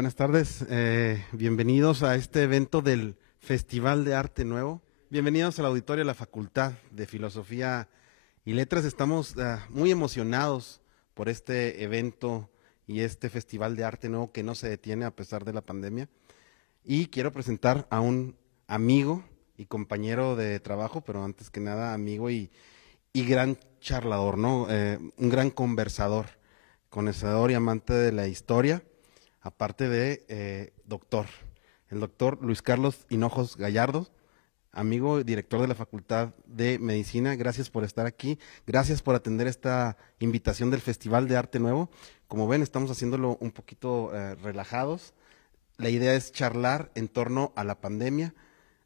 Buenas tardes, bienvenidos a este evento del Festival de Arte Nuevo. Bienvenidos al auditorio de la Facultad de Filosofía y Letras. Estamos muy emocionados por este evento y este Festival de Arte Nuevo que no se detiene a pesar de la pandemia. Y quiero presentar a un amigo y compañero de trabajo, pero antes que nada amigo y gran charlador, ¿no? Un gran conocedor y amante de la historia, aparte de doctor, el doctor Luis Carlos Hinojos Gallardo, amigo y director de la Facultad de Medicina. Gracias por estar aquí, gracias por atender esta invitación del Festival de Arte Nuevo. Como ven, estamos haciéndolo un poquito relajados. La idea es charlar en torno a la pandemia,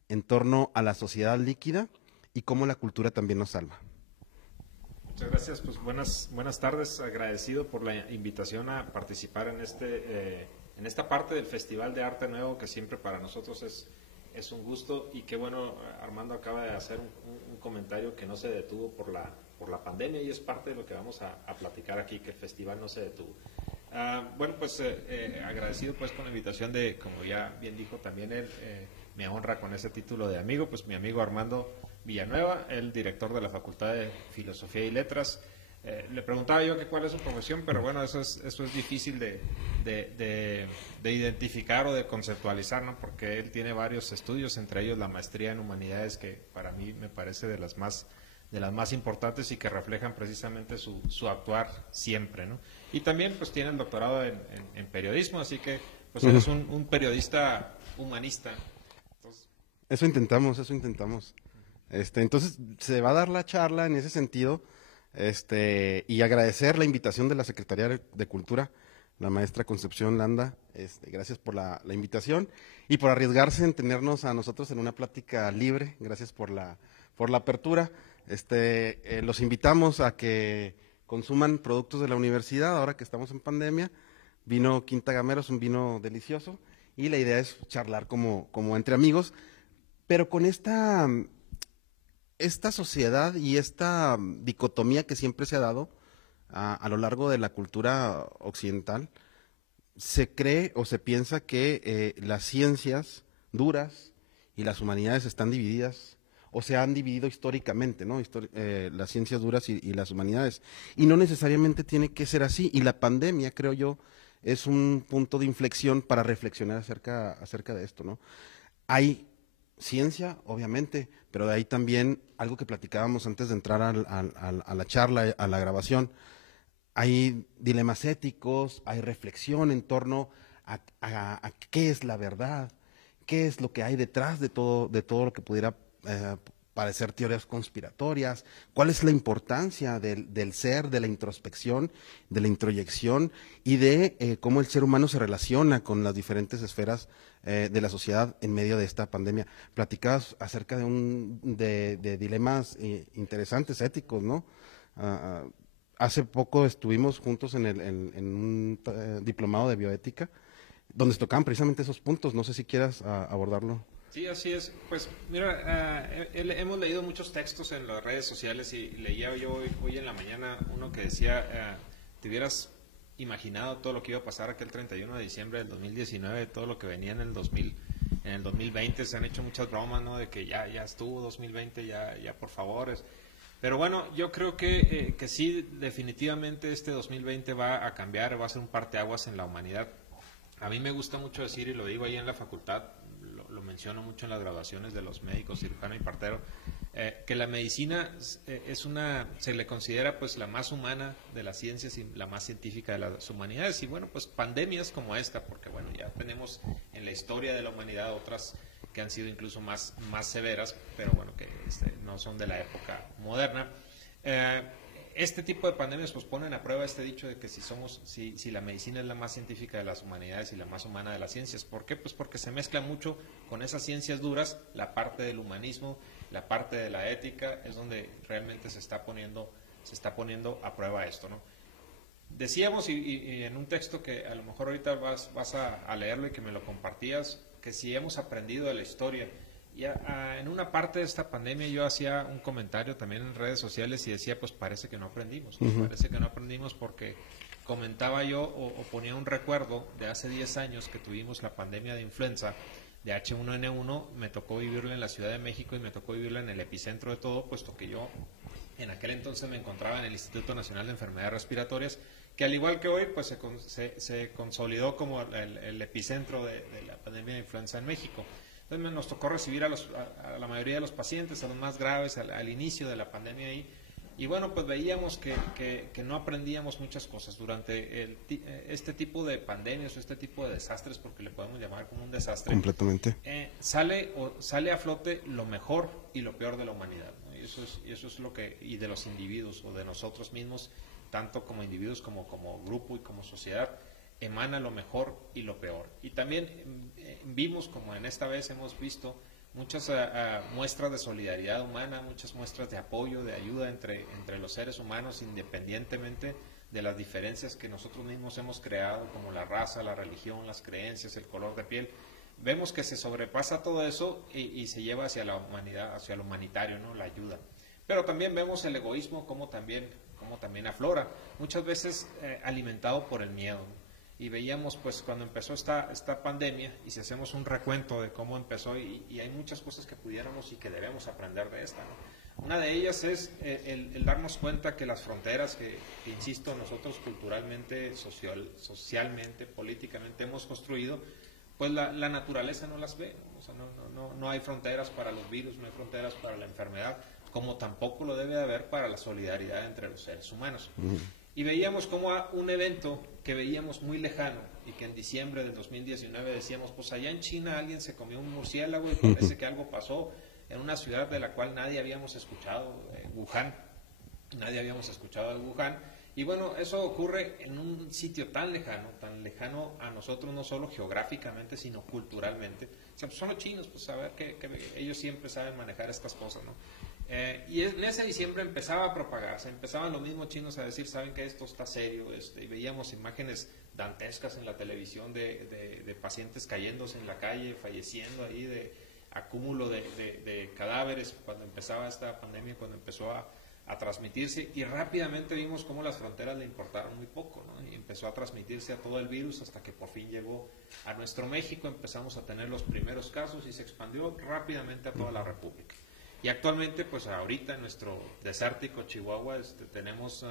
en torno a la sociedad líquida y cómo la cultura también nos salva. Muchas gracias, pues buenas tardes, agradecido por la invitación a participar en esta parte del Festival de Arte Nuevo, que siempre para nosotros es un gusto. Y qué bueno, Armando acaba de hacer un comentario que no se detuvo por la pandemia, y es parte de lo que vamos a platicar aquí, que el festival no se detuvo. Bueno, pues agradecido pues con la invitación de, como ya bien dijo también él, me honra con ese título de amigo, pues mi amigo Armando Villanueva, el director de la Facultad de Filosofía y Letras. Le preguntaba yo que cuál es su profesión, pero bueno, eso es difícil de identificar o de conceptualizar, ¿no? Porque él tiene varios estudios, entre ellos la maestría en Humanidades, que para mí me parece de las más importantes y que reflejan precisamente su actuar siempre, ¿no? Y también pues tiene el doctorado en periodismo, así que pues eres un periodista humanista. Entonces, Eso intentamos. Entonces se va a dar la charla en ese sentido, y agradecer la invitación de la Secretaría de Cultura, la maestra Concepción Landa. Gracias por la invitación y por arriesgarse en tenernos a nosotros en una plática libre. Gracias por la apertura. Los invitamos a que consuman productos de la universidad ahora que estamos en pandemia. Vino Quinta Gamero es un vino delicioso y la idea es charlar como entre amigos, pero con esta sociedad y esta dicotomía que siempre se ha dado a lo largo de la cultura occidental. Se cree o se piensa que las ciencias duras y las humanidades están divididas o se han dividido históricamente, ¿no? Las ciencias duras y las humanidades. Y no necesariamente tiene que ser así. Y la pandemia, creo yo, es un punto de inflexión para reflexionar acerca de esto, ¿no? Hay ciencia, obviamente, pero de ahí también algo que platicábamos antes de entrar a la charla, a la grabación. Hay dilemas éticos, hay reflexión en torno a qué es la verdad, qué es lo que hay detrás de todo lo que pudiera parecer teorías conspiratorias, cuál es la importancia del ser, de la introspección, de la introyección y de cómo el ser humano se relaciona con las diferentes esferas de la sociedad en medio de esta pandemia. Platicabas acerca de dilemas interesantes, éticos, ¿no? Hace poco estuvimos juntos en un diplomado de bioética, donde se tocaban precisamente esos puntos. No sé si quieras abordarlo. sí, así es. Pues mira, hemos leído muchos textos en las redes sociales y leía yo hoy en la mañana uno que decía, te hubieras imaginado todo lo que iba a pasar aquel 31 de diciembre del 2019, todo lo que venía en el 2020, se han hecho muchas bromas, ¿no? De que ya estuvo 2020, ya por favor. Pero bueno, yo creo que sí, definitivamente este 2020 va a cambiar, va a ser un parteaguas en la humanidad. A mí me gusta mucho decir, y lo digo ahí en la facultad, lo menciono mucho en las graduaciones de los médicos, cirujano y partero, que la medicina se le considera pues la más humana de las ciencias y la más científica de las humanidades. Y bueno, pues pandemias como esta, porque bueno, ya tenemos en la historia de la humanidad otras que han sido incluso más severas, pero bueno, que no son de la época moderna. Este tipo de pandemias pues ponen a prueba este dicho de que si la medicina es la más científica de las humanidades y la más humana de las ciencias. ¿Por qué? Pues porque se mezcla mucho con esas ciencias duras, la parte del humanismo, la parte de la ética, es donde realmente se está poniendo a prueba esto, ¿no? Decíamos, y en un texto que a lo mejor ahorita vas a leerlo y que me lo compartías, que si hemos aprendido de la historia. Y en una parte de esta pandemia yo hacía un comentario también en redes sociales y decía, pues parece que no aprendimos, parece que no aprendimos porque comentaba yo o ponía un recuerdo de hace 10 años que tuvimos la pandemia de influenza de H1N1, me tocó vivirla en la Ciudad de México y me tocó vivirla en el epicentro de todo, puesto que yo en aquel entonces me encontraba en el Instituto Nacional de Enfermedades Respiratorias, que al igual que hoy, pues se consolidó como el epicentro de la pandemia de influenza en México. Entonces nos tocó recibir a la mayoría de los pacientes, a los más graves, al inicio de la pandemia ahí. Y bueno, pues veíamos que no aprendíamos muchas cosas durante este tipo de pandemias o este tipo de desastres, porque le podemos llamar como un desastre. Completamente. Sale a flote lo mejor y lo peor de la humanidad, ¿no? Y eso es lo que, y de los individuos o de nosotros mismos, tanto como individuos como grupo y como sociedad, emana lo mejor y lo peor. Y también vimos, como en esta vez hemos visto, muchas muestras de solidaridad humana, muchas muestras de apoyo, de ayuda entre los seres humanos, independientemente de las diferencias que nosotros mismos hemos creado, como la raza, la religión, las creencias, el color de piel. Vemos que se sobrepasa todo eso y se lleva hacia la humanidad, hacia lo humanitario, ¿no? La ayuda. Pero también vemos el egoísmo como también aflora, muchas veces alimentado por el miedo, ¿no? Y veíamos pues cuando empezó esta pandemia, y si hacemos un recuento de cómo empezó, y hay muchas cosas que pudiéramos y que debemos aprender de esta, ¿no? Una de ellas es el darnos cuenta que las fronteras que insisto, nosotros culturalmente, socialmente, políticamente hemos construido, pues la naturaleza no las ve, ¿no? O sea, no hay fronteras para los virus, no hay fronteras para la enfermedad, como tampoco lo debe de haber para la solidaridad entre los seres humanos. Y veíamos como un evento que veíamos muy lejano y que en diciembre del 2019 decíamos, pues allá en China alguien se comió un murciélago y parece que algo pasó en una ciudad de la cual nadie habíamos escuchado, Wuhan, nadie habíamos escuchado de Wuhan. Y bueno, eso ocurre en un sitio tan lejano a nosotros, no solo geográficamente, sino culturalmente. O sea, pues son los chinos, pues a ver que ellos siempre saben manejar estas cosas, ¿no? Y en ese diciembre empezaba a propagarse, empezaban los mismos chinos a decir, saben que esto está serio, y veíamos imágenes dantescas en la televisión de pacientes cayéndose en la calle, falleciendo ahí, de acúmulo de cadáveres cuando empezaba esta pandemia, cuando empezó a transmitirse, y rápidamente vimos cómo las fronteras le importaron muy poco, ¿no? Y empezó a transmitirse a todo el virus hasta que por fin llegó a nuestro México, empezamos a tener los primeros casos y se expandió rápidamente a toda la República. Y actualmente, pues ahorita en nuestro desértico Chihuahua tenemos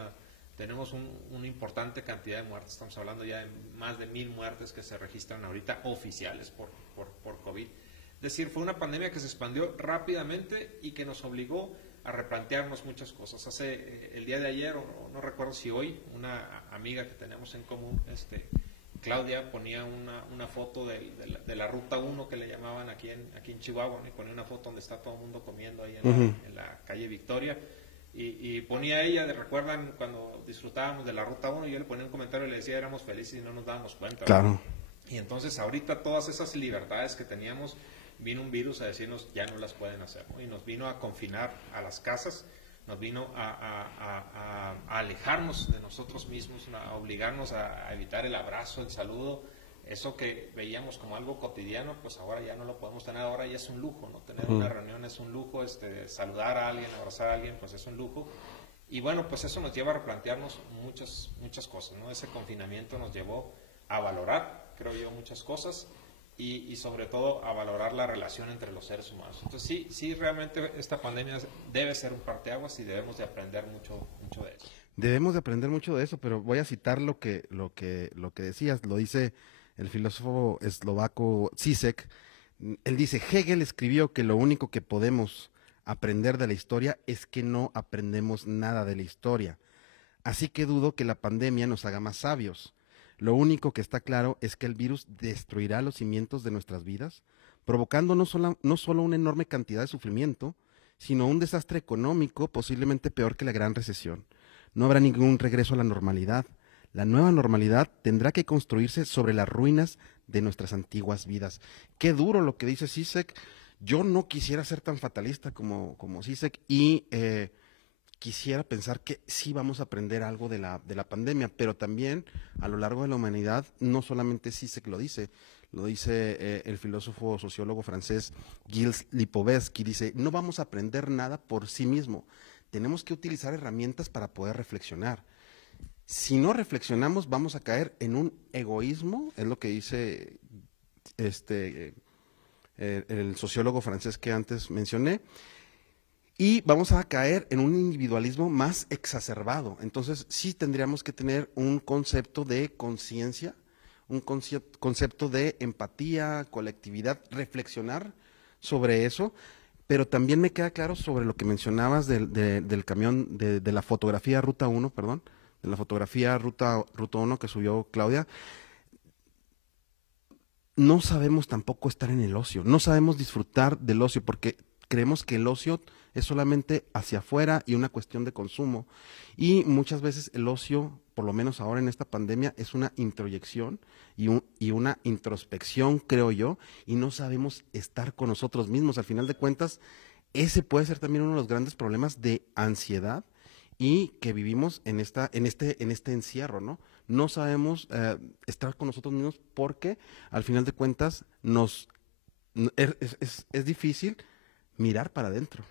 una importante cantidad de muertes. Estamos hablando ya de más de 1,000 muertes que se registran ahorita oficiales por COVID. Es decir, fue una pandemia que se expandió rápidamente y que nos obligó a replantearnos muchas cosas. El día de ayer, o no recuerdo si hoy, una amiga que tenemos en común, Claudia, ponía una foto de la Ruta 1 que le llamaban aquí en Chihuahua, ¿no? Y ponía una foto donde está todo el mundo comiendo ahí en la calle Victoria, y ponía ella, recuerdan cuando disfrutábamos de la Ruta 1, y yo le ponía un comentario y le decía, éramos felices y no nos dábamos cuenta. Claro. ¿No? Y entonces ahorita todas esas libertades que teníamos, vino un virus a decirnos ya no las pueden hacer, ¿no? Y nos vino a confinar a las casas, nos vino a alejarnos de nosotros mismos, a obligarnos a evitar el abrazo, el saludo, eso que veíamos como algo cotidiano, pues ahora ya no lo podemos tener, ahora ya es un lujo, ¿no? Tener una reunión es un lujo, saludar a alguien, abrazar a alguien, pues es un lujo. Y bueno, pues eso nos lleva a replantearnos muchas cosas, ¿no? Ese confinamiento nos llevó a valorar, creo yo, muchas cosas, y sobre todo a valorar la relación entre los seres humanos. Entonces sí, realmente esta pandemia debe ser un parteaguas y debemos de aprender mucho de eso. Debemos de aprender mucho de eso, pero voy a citar lo que decías, lo dice el filósofo eslovaco Zizek. Él dice, Hegel escribió que lo único que podemos aprender de la historia es que no aprendemos nada de la historia. Así que dudo que la pandemia nos haga más sabios. Lo único que está claro es que el virus destruirá los cimientos de nuestras vidas, provocando no solo una enorme cantidad de sufrimiento, sino un desastre económico posiblemente peor que la Gran Recesión. No habrá ningún regreso a la normalidad. La nueva normalidad tendrá que construirse sobre las ruinas de nuestras antiguas vidas. Qué duro lo que dice Zizek. Yo no quisiera ser tan fatalista como Zizek y quisiera pensar que sí vamos a aprender algo de la pandemia, pero también a lo largo de la humanidad, no solamente Zizek lo dice el filósofo sociólogo francés Gilles Lipovetsky, dice, no vamos a aprender nada por sí mismo, tenemos que utilizar herramientas para poder reflexionar. Si no reflexionamos, vamos a caer en un egoísmo, es lo que dice el sociólogo francés que antes mencioné, y vamos a caer en un individualismo más exacerbado. Entonces, sí tendríamos que tener un concepto de conciencia, un concepto de empatía, colectividad, reflexionar sobre eso, pero también me queda claro sobre lo que mencionabas del camión, de la fotografía Ruta 1, perdón, de la fotografía Ruta 1 que subió Claudia. No sabemos tampoco estar en el ocio, no sabemos disfrutar del ocio, porque creemos que el ocio es solamente hacia afuera y una cuestión de consumo. Y muchas veces el ocio, por lo menos ahora en esta pandemia, es una introyección y una introspección, creo yo, y no sabemos estar con nosotros mismos. Al final de cuentas, ese puede ser también uno de los grandes problemas de ansiedad y que vivimos en este encierro, ¿no? No sabemos estar con nosotros mismos porque al final de cuentas es difícil mirar para adentro.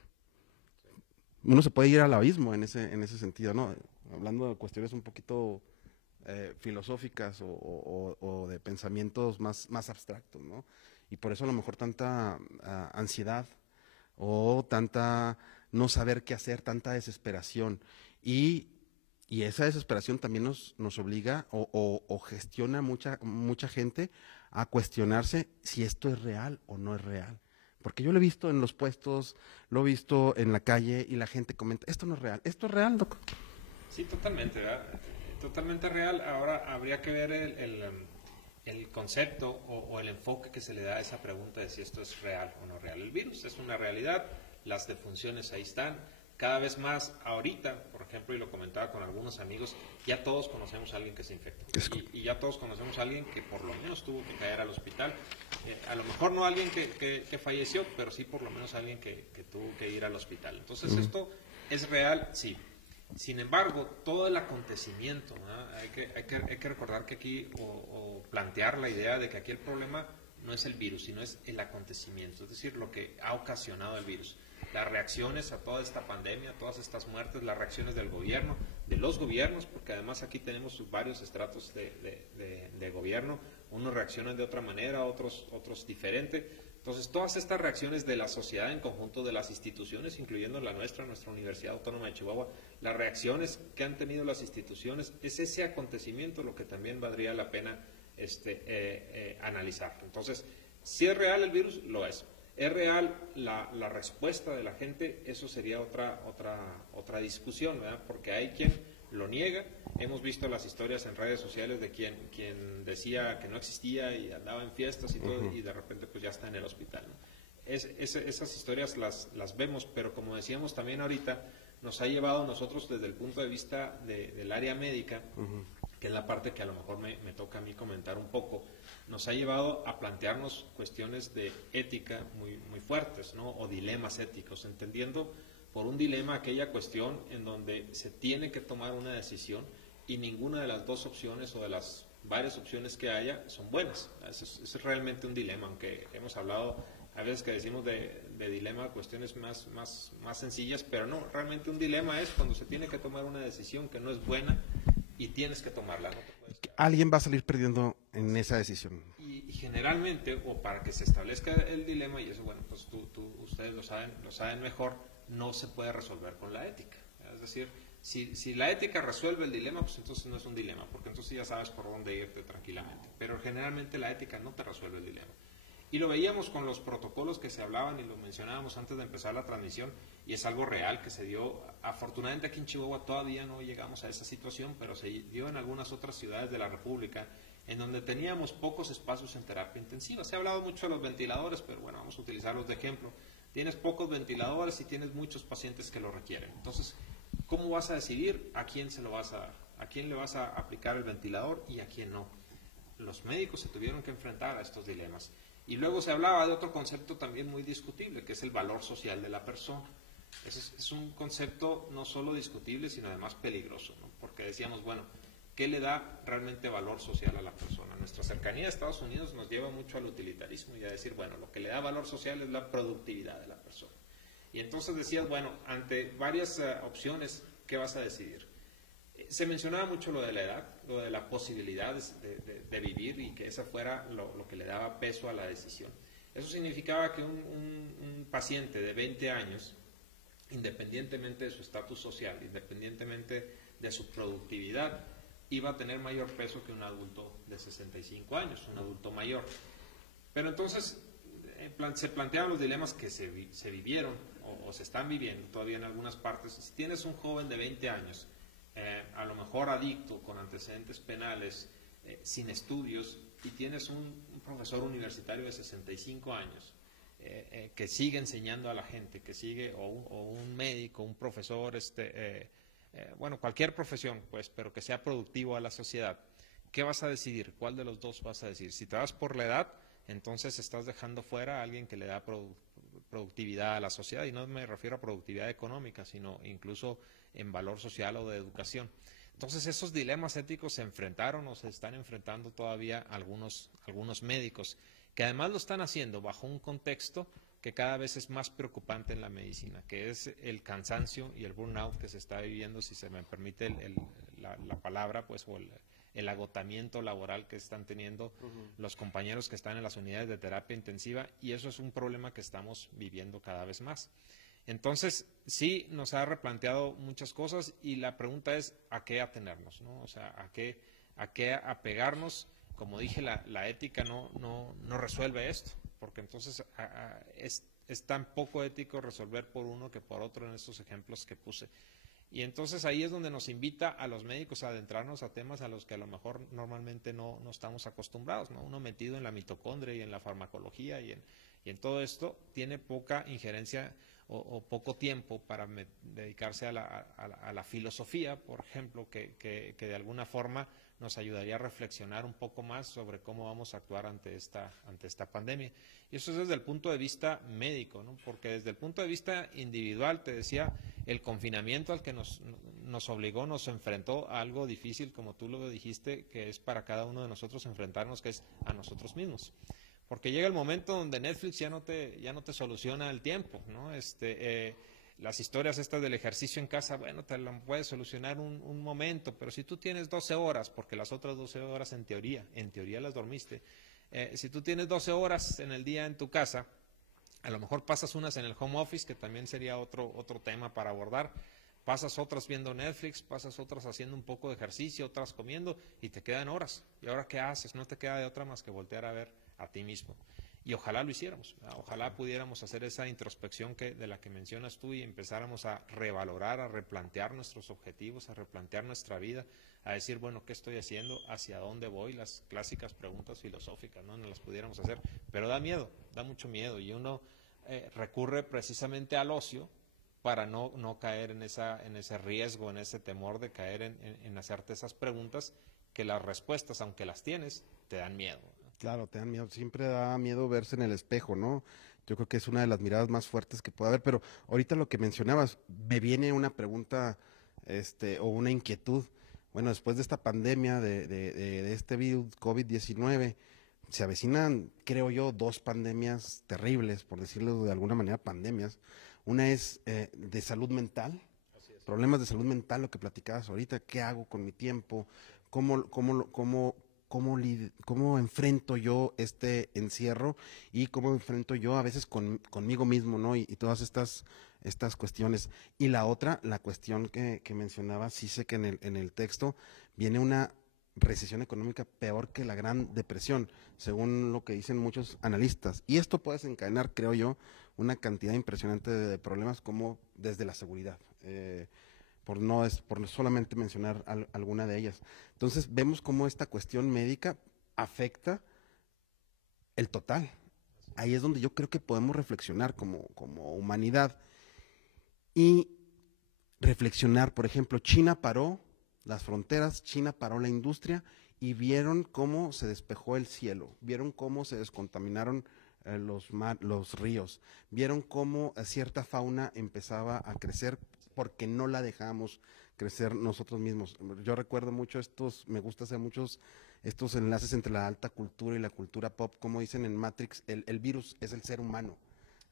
Uno se puede ir al abismo en ese sentido, ¿no? Hablando de cuestiones un poquito filosóficas o de pensamientos más abstractos, ¿no? Y por eso a lo mejor tanta ansiedad o tanta no saber qué hacer, tanta desesperación. Y, y esa desesperación también nos obliga o gestiona mucha gente a cuestionarse si esto es real o no es real. Porque yo lo he visto en los puestos, lo he visto en la calle y la gente comenta, esto no es real, esto es real, doc. Sí, totalmente, ¿verdad? Totalmente real. Ahora habría que ver el concepto o el enfoque que se le da a esa pregunta de si esto es real o no real. El virus es una realidad, las defunciones ahí están. Cada vez más ahorita, por ejemplo, y lo comentaba con algunos amigos, ya todos conocemos a alguien que se infectó. Y ya todos conocemos a alguien que por lo menos tuvo que caer al hospital. A lo mejor no alguien que falleció, pero sí por lo menos alguien que tuvo que ir al hospital. Entonces, esto es real, sí. Sin embargo, todo el acontecimiento, ¿no? Hay que recordar que aquí, o plantear la idea de que aquí el problema no es el virus, sino es el acontecimiento, es decir, lo que ha ocasionado el virus. Las reacciones a toda esta pandemia, todas estas muertes, las reacciones del gobierno, de los gobiernos, porque además aquí tenemos varios estratos de gobierno, unos reaccionan de otra manera, otros diferente. Entonces, todas estas reacciones de la sociedad en conjunto, de las instituciones, incluyendo la nuestra Universidad Autónoma de Chihuahua, las reacciones que han tenido las instituciones, es ese acontecimiento lo que también valdría la pena analizar. Entonces, si es real el virus, lo es. ¿Es real la respuesta de la gente? Eso sería otra discusión, ¿verdad? Porque hay quien lo niega. Hemos visto las historias en redes sociales de quien decía que no existía y andaba en fiestas y todo, y de repente pues ya está en el hospital, ¿no? Esas historias las vemos, pero como decíamos también ahorita, nos ha llevado a nosotros desde el punto de vista del área médica, que es la parte que a lo mejor me toca a mí comentar un poco, nos ha llevado a plantearnos cuestiones de ética muy fuertes, ¿no? O dilemas éticos, entendiendo por un dilema aquella cuestión en donde se tiene que tomar una decisión y ninguna de las dos opciones o de las varias opciones que haya son buenas. Es realmente un dilema, aunque hemos hablado a veces que decimos de dilema cuestiones más sencillas, pero no, realmente un dilema es cuando se tiene que tomar una decisión que no es buena y tienes que tomarla, ¿no? Alguien va a salir perdiendo en esa decisión. Y generalmente, o para que se establezca el dilema, y eso, bueno, pues ustedes lo saben mejor, no se puede resolver con la ética. Es decir, si la ética resuelve el dilema, pues entonces no es un dilema, porque entonces ya sabes por dónde irte tranquilamente. Pero generalmente la ética no te resuelve el dilema. Y lo veíamos con los protocolos que se hablaban y lo mencionábamos antes de empezar la transmisión, y es algo real que se dio. Afortunadamente aquí en Chihuahua todavía no llegamos a esa situación, pero se dio en algunas otras ciudades de la República, en donde teníamos pocos espacios en terapia intensiva. Se ha hablado mucho de los ventiladores, pero bueno, vamos a utilizarlos de ejemplo. Tienes pocos ventiladores y tienes muchos pacientes que lo requieren. Entonces, ¿cómo vas a decidir a quién le vas a aplicar el ventilador y a quién no? Los médicos se tuvieron que enfrentar a estos dilemas. Y luego se hablaba de otro concepto también muy discutible, que es el valor social de la persona. Es un concepto no solo discutible, sino además peligroso, ¿no? Porque decíamos, bueno, ¿qué le da realmente valor social a la persona? Nuestra cercanía a Estados Unidos nos lleva mucho al utilitarismo y a decir, bueno, lo que le da valor social es la productividad de la persona. Y entonces decías, bueno, ante varias opciones, ¿qué vas a decidir? Se mencionaba mucho lo de la edad, lo de la posibilidad de vivir y que esa fuera lo que le daba peso a la decisión. Eso significaba que un paciente de 20 años, independientemente de su estatus social, independientemente de su productividad, iba a tener mayor peso que un adulto de 65 años, un adulto mayor. Pero entonces se planteaban los dilemas que se vivieron o se están viviendo todavía en algunas partes. Si tienes un joven de 20 años, a lo mejor adicto, con antecedentes penales, sin estudios, y tienes un profesor universitario de 65 años que sigue enseñando a la gente, que sigue, o un médico, un profesor, bueno, cualquier profesión, pues, pero que sea productivo a la sociedad, ¿qué vas a decidir? ¿Cuál de los dos vas a decidir? Si te vas por la edad, entonces estás dejando fuera a alguien que le da productividad a la sociedad, y no me refiero a productividad económica, sino incluso en valor social o de educación. Entonces esos dilemas éticos se enfrentaron o se están enfrentando todavía algunos médicos, que además lo están haciendo bajo un contexto que cada vez es más preocupante en la medicina, que es el cansancio y el burnout que se está viviendo, si se me permite la palabra, pues, o el agotamiento laboral que están teniendo los compañeros que están en las unidades de terapia intensiva, y eso es un problema que estamos viviendo cada vez más. Entonces, sí nos ha replanteado muchas cosas, y la pregunta es ¿a qué atenernos, ¿no? O sea, ¿a qué apegarnos? Como dije, la ética no resuelve esto, porque entonces es tan poco ético resolver por uno que por otro en estos ejemplos que puse. Y entonces ahí es donde nos invita a los médicos a adentrarnos a temas a los que a lo mejor normalmente no estamos acostumbrados, ¿no? Uno metido en la mitocondria y en la farmacología y en todo esto tiene poca injerencia o poco tiempo para dedicarse a la filosofía, por ejemplo, que de alguna forma nos ayudaría a reflexionar un poco más sobre cómo vamos a actuar ante esta pandemia. Y eso es desde el punto de vista médico, ¿no? Porque desde el punto de vista individual, te decía, el confinamiento al que nos obligó, nos enfrentó a algo difícil, como tú lo dijiste, que es para cada uno de nosotros enfrentarnos, que es a nosotros mismos. Porque llega el momento donde Netflix ya no te soluciona el tiempo, ¿no? Las historias estas del ejercicio en casa, bueno, te lo puedes solucionar un momento, pero si tú tienes 12 horas, porque las otras 12 horas en teoría las dormiste, si tú tienes 12 horas en el día en tu casa, a lo mejor pasas unas en el home office, que también sería otro tema para abordar, pasas otras viendo Netflix, pasas otras haciendo un poco de ejercicio, otras comiendo, y te quedan horas. ¿Y ahora qué haces? No te queda de otra más que voltear a ver a ti mismo. Y ojalá lo hiciéramos, ojalá pudiéramos hacer esa introspección de la que mencionas tú, y empezáramos a revalorar, a replantear nuestros objetivos, a replantear nuestra vida, a decir, bueno, ¿qué estoy haciendo? ¿Hacia dónde voy? Las clásicas preguntas filosóficas, ¿no? No las pudiéramos hacer, pero da miedo, da mucho miedo, y uno recurre precisamente al ocio para no caer en ese riesgo, en ese temor de caer en hacerte esas preguntas, que las respuestas, aunque las tienes, te dan miedo. Claro, te dan miedo, siempre da miedo verse en el espejo, ¿no? Yo creo que es una de las miradas más fuertes que puede haber, pero ahorita lo que mencionabas, me viene una pregunta, o una inquietud. Bueno, después de esta pandemia, de este virus COVID-19, se avecinan, creo yo, dos pandemias terribles, por decirlo de alguna manera, pandemias. Una es de salud mental, problemas de salud mental, lo que platicabas ahorita, ¿qué hago con mi tiempo? ¿Cómo enfrento yo este encierro y cómo enfrento yo a veces conmigo mismo, ¿no? Y todas estas cuestiones. Y la otra, la cuestión que mencionaba, sí sé que en el texto viene una recesión económica peor que la Gran Depresión, según lo que dicen muchos analistas. Y esto puede desencadenar, creo yo, una cantidad impresionante de problemas, como desde la seguridad. Por solamente mencionar alguna de ellas. Entonces vemos cómo esta cuestión médica afecta el total. Ahí es donde yo creo que podemos reflexionar como humanidad y reflexionar. Por ejemplo, China paró las fronteras, China paró la industria, y vieron cómo se despejó el cielo, vieron cómo se descontaminaron los ríos, vieron cómo cierta fauna empezaba a crecer porque no la dejamos crecer nosotros mismos. Yo recuerdo mucho me gusta hacer muchos estos enlaces entre la alta cultura y la cultura pop, como dicen en Matrix, el virus es el ser humano.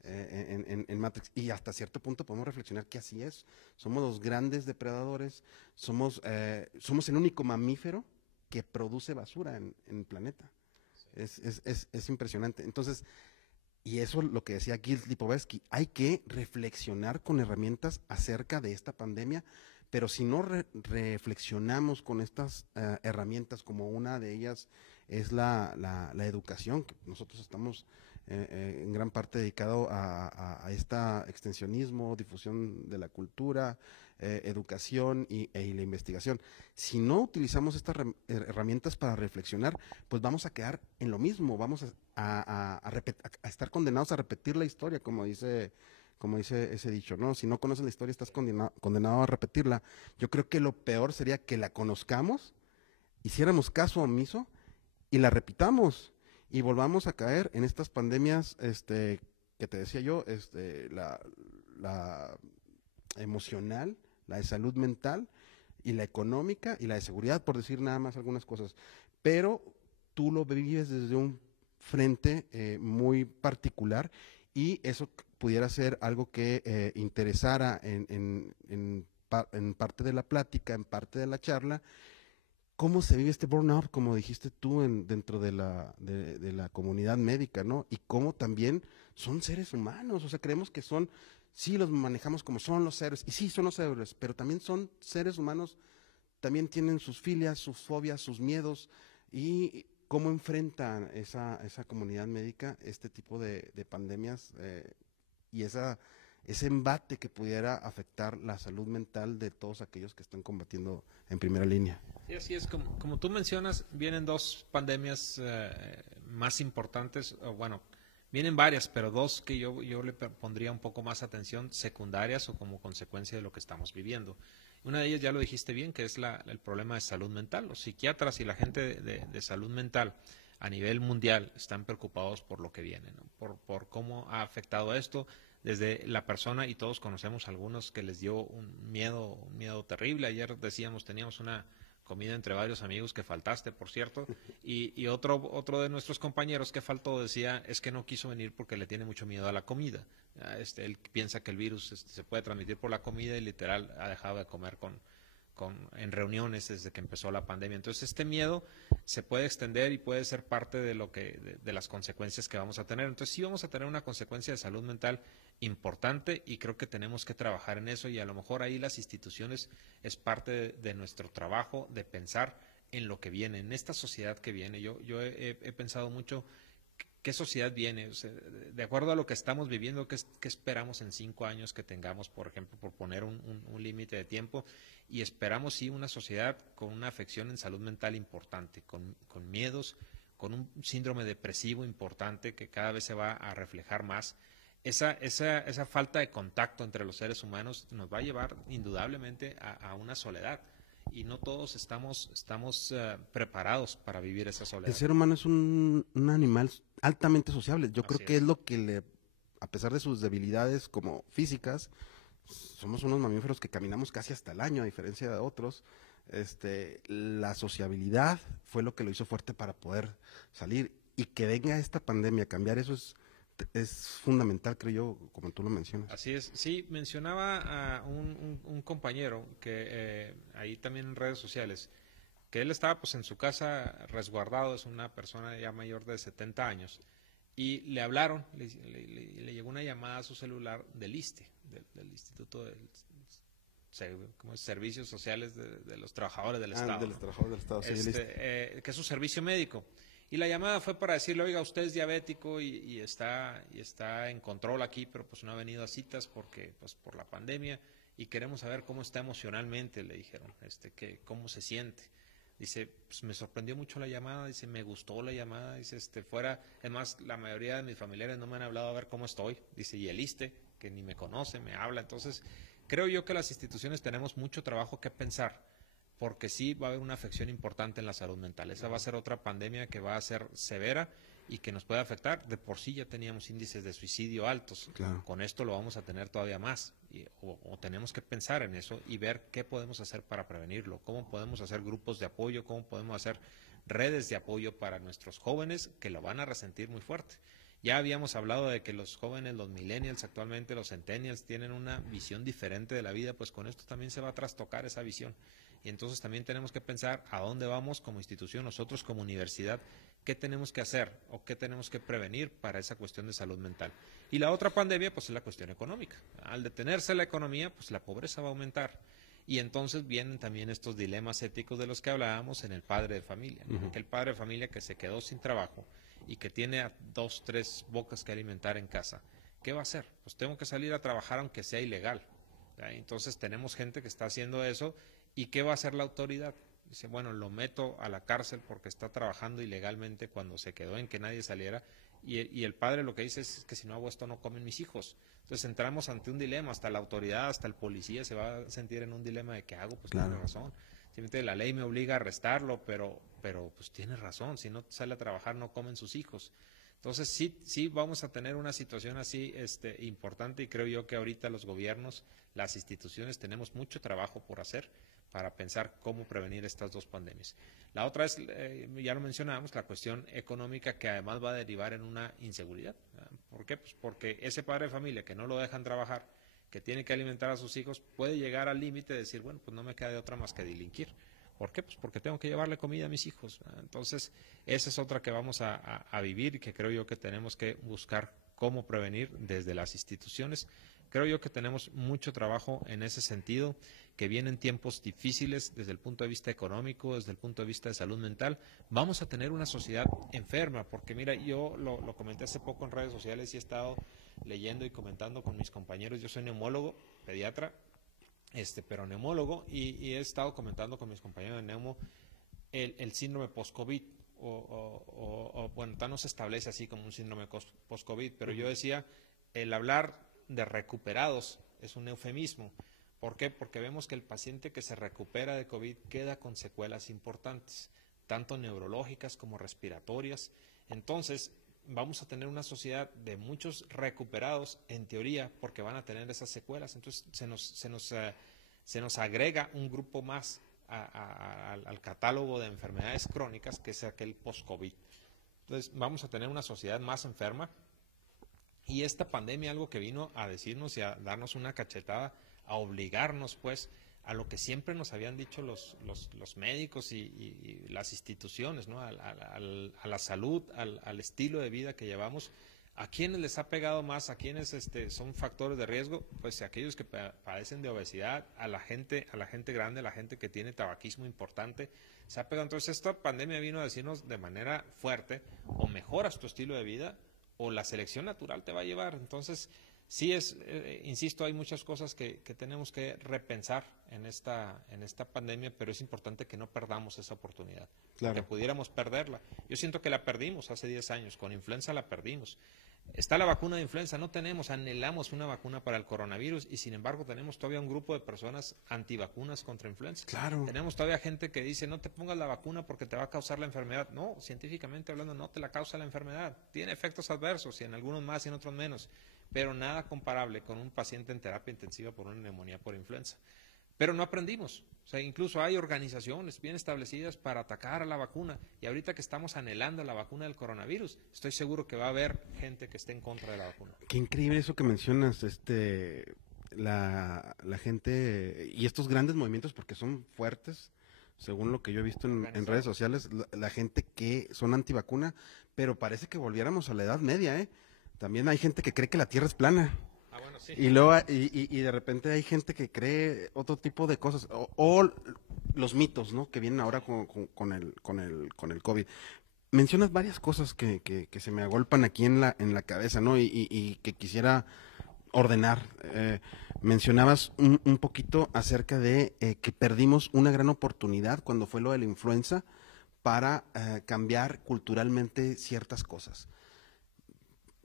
en Matrix. Y hasta cierto punto podemos reflexionar que así es. Somos los grandes depredadores, somos el único mamífero que produce basura en el planeta. Es impresionante. Entonces, y eso lo que decía Gil Lipovetsky, hay que reflexionar con herramientas acerca de esta pandemia, pero si no reflexionamos con estas herramientas, como una de ellas es la educación, que nosotros estamos en gran parte dedicado a este extensionismo, difusión de la cultura, educación y la investigación. Si no utilizamos estas herramientas para reflexionar, pues vamos a quedar en lo mismo, vamos a estar condenados a repetir la historia, como dice ese dicho, ¿no? Si no conoces la historia, estás condenado a repetirla. Yo creo que lo peor sería que la conozcamos, hiciéramos caso omiso y la repitamos y volvamos a caer en estas pandemias, que te decía yo, la emocional, la de salud mental y la económica y la de seguridad, por decir nada más algunas cosas. Pero tú lo vives desde un frente muy particular, y eso pudiera ser algo que interesara en parte de la plática, en parte de la charla. ¿Cómo se vive este burnout, como dijiste tú, dentro de la comunidad médica, ¿no? Y cómo también son seres humanos, o sea, creemos que sí los manejamos como son los héroes, y sí son los héroes, pero también son seres humanos, también tienen sus filias, sus fobias, sus miedos, y cómo enfrentan esa comunidad médica este tipo de pandemias, y ese embate que pudiera afectar la salud mental de todos aquellos que están combatiendo en primera línea. Sí, así es, como tú mencionas, vienen dos pandemias más importantes, o bueno, vienen varias, pero dos que yo le pondría un poco más atención, secundarias o como consecuencia de lo que estamos viviendo. Una de ellas ya lo dijiste bien, que es el problema de salud mental. Los psiquiatras y la gente de salud mental a nivel mundial están preocupados por lo que viene, ¿no? Por cómo ha afectado esto desde la persona, y todos conocemos a algunos que les dio un miedo terrible. Ayer teníamos una comida entre varios amigos, que faltaste, por cierto, y otro de nuestros compañeros que faltó decía, es que no quiso venir porque le tiene mucho miedo a la comida. Él piensa que el virus se puede transmitir por la comida, y literal ha dejado de comer en reuniones desde que empezó la pandemia. Entonces, este miedo se puede extender y puede ser parte de las consecuencias que vamos a tener. Entonces, sí vamos a tener una consecuencia de salud mental importante, y creo que tenemos que trabajar en eso, y a lo mejor ahí las instituciones es parte de nuestro trabajo, de pensar en lo que viene, en esta sociedad que viene. Yo he pensado mucho, ¿qué sociedad viene? O sea, de acuerdo a lo que estamos viviendo, ¿qué esperamos en 5 años que tengamos, por ejemplo, por poner un límite de tiempo? Y esperamos, sí, una sociedad con una afección en salud mental importante, con miedos, con un síndrome depresivo importante que cada vez se va a reflejar más. Esa falta de contacto entre los seres humanos nos va a llevar indudablemente a una soledad, y no todos estamos preparados para vivir esa soledad. El ser humano es un animal altamente sociable. Yo creo que es lo que a pesar de sus debilidades como físicas, somos unos mamíferos que caminamos casi hasta el año, a diferencia de otros. La sociabilidad fue lo que lo hizo fuerte para poder salir, y que venga esta pandemia a cambiar eso es fundamental, creo yo, como tú lo mencionas. Así es. Sí, mencionaba a un compañero que ahí también en redes sociales, que él estaba pues en su casa resguardado, es una persona ya mayor de 70 años, y le hablaron, le llegó una llamada a su celular del ISSSTE, del Instituto de Servicios Sociales de los Trabajadores del Estado. De los Trabajadores del Estado, sí, que es su servicio médico. Y la llamada fue para decirle, oiga, usted es diabético y está en control aquí, pero pues no ha venido a citas porque pues por la pandemia, y queremos saber cómo está emocionalmente, le dijeron, cómo se siente. Dice, pues me sorprendió mucho la llamada, dice, me gustó la llamada, dice, además la mayoría de mis familiares no me han hablado a ver cómo estoy, dice, y el ISSSTE, que ni me conoce, me habla. Entonces, creo yo que las instituciones tenemos mucho trabajo que pensar, porque sí va a haber una afección importante en la salud mental. Esa va a ser otra pandemia que va a ser severa y que nos puede afectar. De por sí ya teníamos índices de suicidio altos. Claro. Con esto lo vamos a tener todavía más. O tenemos que pensar en eso y ver qué podemos hacer para prevenirlo. Cómo podemos hacer grupos de apoyo, cómo podemos hacer redes de apoyo para nuestros jóvenes, que lo van a resentir muy fuerte. Ya habíamos hablado de que los jóvenes, los millennials, actualmente los centennials, tienen una visión diferente de la vida, pues con esto también se va a trastocar esa visión. Y entonces también tenemos que pensar a dónde vamos como institución, nosotros como universidad, qué tenemos que hacer o qué tenemos que prevenir para esa cuestión de salud mental. Y la otra pandemia, pues es la cuestión económica. Al detenerse la economía, pues la pobreza va a aumentar. Y entonces vienen también estos dilemas éticos de los que hablábamos en el padre de familia, ¿no? Aquel padre de familia que se quedó sin trabajo y que tiene a 2, 3 bocas que alimentar en casa. ¿Qué va a hacer? Pues tengo que salir a trabajar aunque sea ilegal. ¿Ya? Entonces tenemos gente que está haciendo eso. ¿Y qué va a hacer la autoridad? Dice, bueno, lo meto a la cárcel porque está trabajando ilegalmente cuando se quedó en que nadie saliera. Y el padre lo que dice es que si no hago esto no comen mis hijos. Entonces entramos ante un dilema, hasta la autoridad, hasta el policía se va a sentir en un dilema de ¿qué hago? Pues claro. Tiene razón. Simplemente la ley me obliga a arrestarlo, pero pues tiene razón, si no sale a trabajar no comen sus hijos. Entonces sí vamos a tener una situación así importante, y creo yo que ahorita los gobiernos, las instituciones tenemos mucho trabajo por hacer para pensar cómo prevenir estas dos pandemias. La otra es, ya lo mencionábamos, la cuestión económica, que además va a derivar en una inseguridad. ¿Por qué? Pues porque ese padre de familia que no lo dejan trabajar, que tiene que alimentar a sus hijos, puede llegar al límite de decir, bueno, pues no me queda de otra más que delinquir. ¿Por qué? Pues porque tengo que llevarle comida a mis hijos. Entonces, esa es otra que vamos a vivir, y que creo yo que tenemos que buscar cómo prevenir desde las instituciones. Creo yo que tenemos mucho trabajo en ese sentido, que vienen tiempos difíciles desde el punto de vista económico, desde el punto de vista de salud mental. Vamos a tener una sociedad enferma, porque mira, yo lo comenté hace poco en redes sociales y he estado leyendo y comentando con mis compañeros. Yo soy neumólogo, pediatra, pero neumólogo, y he estado comentando con mis compañeros de neumo el síndrome post-COVID, bueno, no se establece así como un síndrome post-COVID, pero yo decía, el hablar de recuperados es un eufemismo. ¿Por qué? Porque vemos que el paciente que se recupera de COVID queda con secuelas importantes, tanto neurológicas como respiratorias. Entonces, vamos a tener una sociedad de muchos recuperados, en teoría, porque van a tener esas secuelas. Entonces, se nos agrega un grupo más al catálogo de enfermedades crónicas, que es aquel post-COVID. Entonces, vamos a tener una sociedad más enferma, y esta pandemia algo que vino a decirnos y a darnos una cachetada, a obligarnos pues a lo que siempre nos habían dicho los médicos y las instituciones, ¿no? A la salud, al estilo de vida que llevamos. ¿A quiénes les ha pegado más? ¿A quiénes son factores de riesgo? Pues aquellos que padecen de obesidad, a la gente grande, a la gente que tiene tabaquismo importante. Se ha pegado. Entonces esta pandemia vino a decirnos de manera fuerte: o mejoras tu estilo de vida o la selección natural te va a llevar. Entonces sí insisto, hay muchas cosas que tenemos que repensar en esta pandemia, pero es importante que no perdamos esa oportunidad. Claro. Que pudiéramos perderla. Yo siento que la perdimos hace 10 años, con influenza la perdimos. Está la vacuna de influenza, no tenemos, anhelamos una vacuna para el coronavirus, y sin embargo tenemos todavía un grupo de personas antivacunas contra influenza. Claro. Tenemos todavía gente que dice, no te pongas la vacuna porque te va a causar la enfermedad. No, científicamente hablando, no te la causa la enfermedad. Tiene efectos adversos, y en algunos más y en otros menos, pero nada comparable con un paciente en terapia intensiva por una neumonía por influenza. Pero no aprendimos. O sea, incluso hay organizaciones bien establecidas para atacar a la vacuna, y ahorita que estamos anhelando la vacuna del coronavirus, estoy seguro que va a haber gente que esté en contra de la vacuna. Qué increíble eso que mencionas, la gente y estos grandes movimientos, porque son fuertes, según lo que yo he visto en redes sociales, la gente que son antivacuna, pero parece que volviéramos a la Edad Media, ¿eh? También hay gente que cree que la Tierra es plana. Bueno, sí. Y luego y de repente hay gente que cree otro tipo de cosas, o los mitos, ¿no? Que vienen ahora con el COVID. Mencionas varias cosas que se me agolpan aquí en la cabeza, ¿no? Y que quisiera ordenar. Mencionabas un poquito acerca de que perdimos una gran oportunidad cuando fue lo de la influenza para cambiar culturalmente ciertas cosas.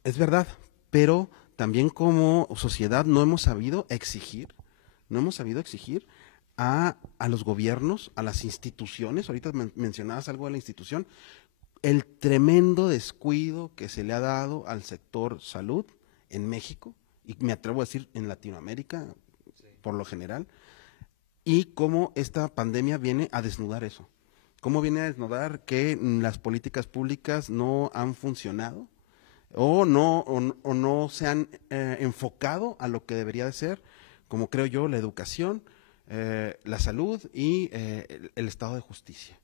Es verdad, pero también como sociedad no hemos sabido exigir a los gobiernos, a las instituciones. Ahorita mencionabas algo de la institución, el tremendo descuido que se le ha dado al sector salud en México, y me atrevo a decir en Latinoamérica, sí, por lo general, y cómo esta pandemia viene a desnudar eso. Cómo viene a desnudar que las políticas públicas no han funcionado. o no se han enfocado a lo que debería de ser, como creo yo, la educación, la salud y el estado de justicia.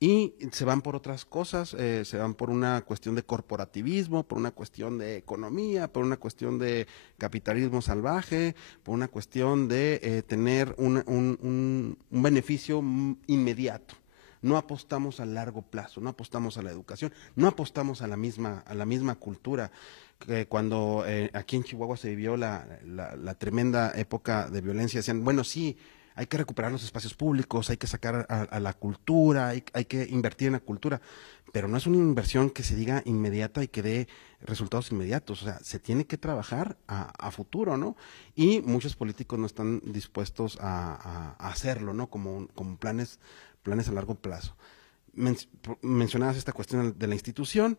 Y se van por otras cosas, se van por una cuestión de corporativismo, por una cuestión de economía, por una cuestión de capitalismo salvaje, por una cuestión de tener un beneficio inmediato. No apostamos a largo plazo, no apostamos a la educación, no apostamos a la misma cultura. Cuando aquí en Chihuahua se vivió la tremenda época de violencia, decían, bueno, sí, hay que recuperar los espacios públicos, hay que sacar a la cultura, hay que invertir en la cultura, pero no es una inversión que se diga inmediata y que dé resultados inmediatos, o sea, se tiene que trabajar a futuro, ¿no? Y muchos políticos no están dispuestos a hacerlo, ¿no? Como planes a largo plazo. Mencionabas esta cuestión de la institución,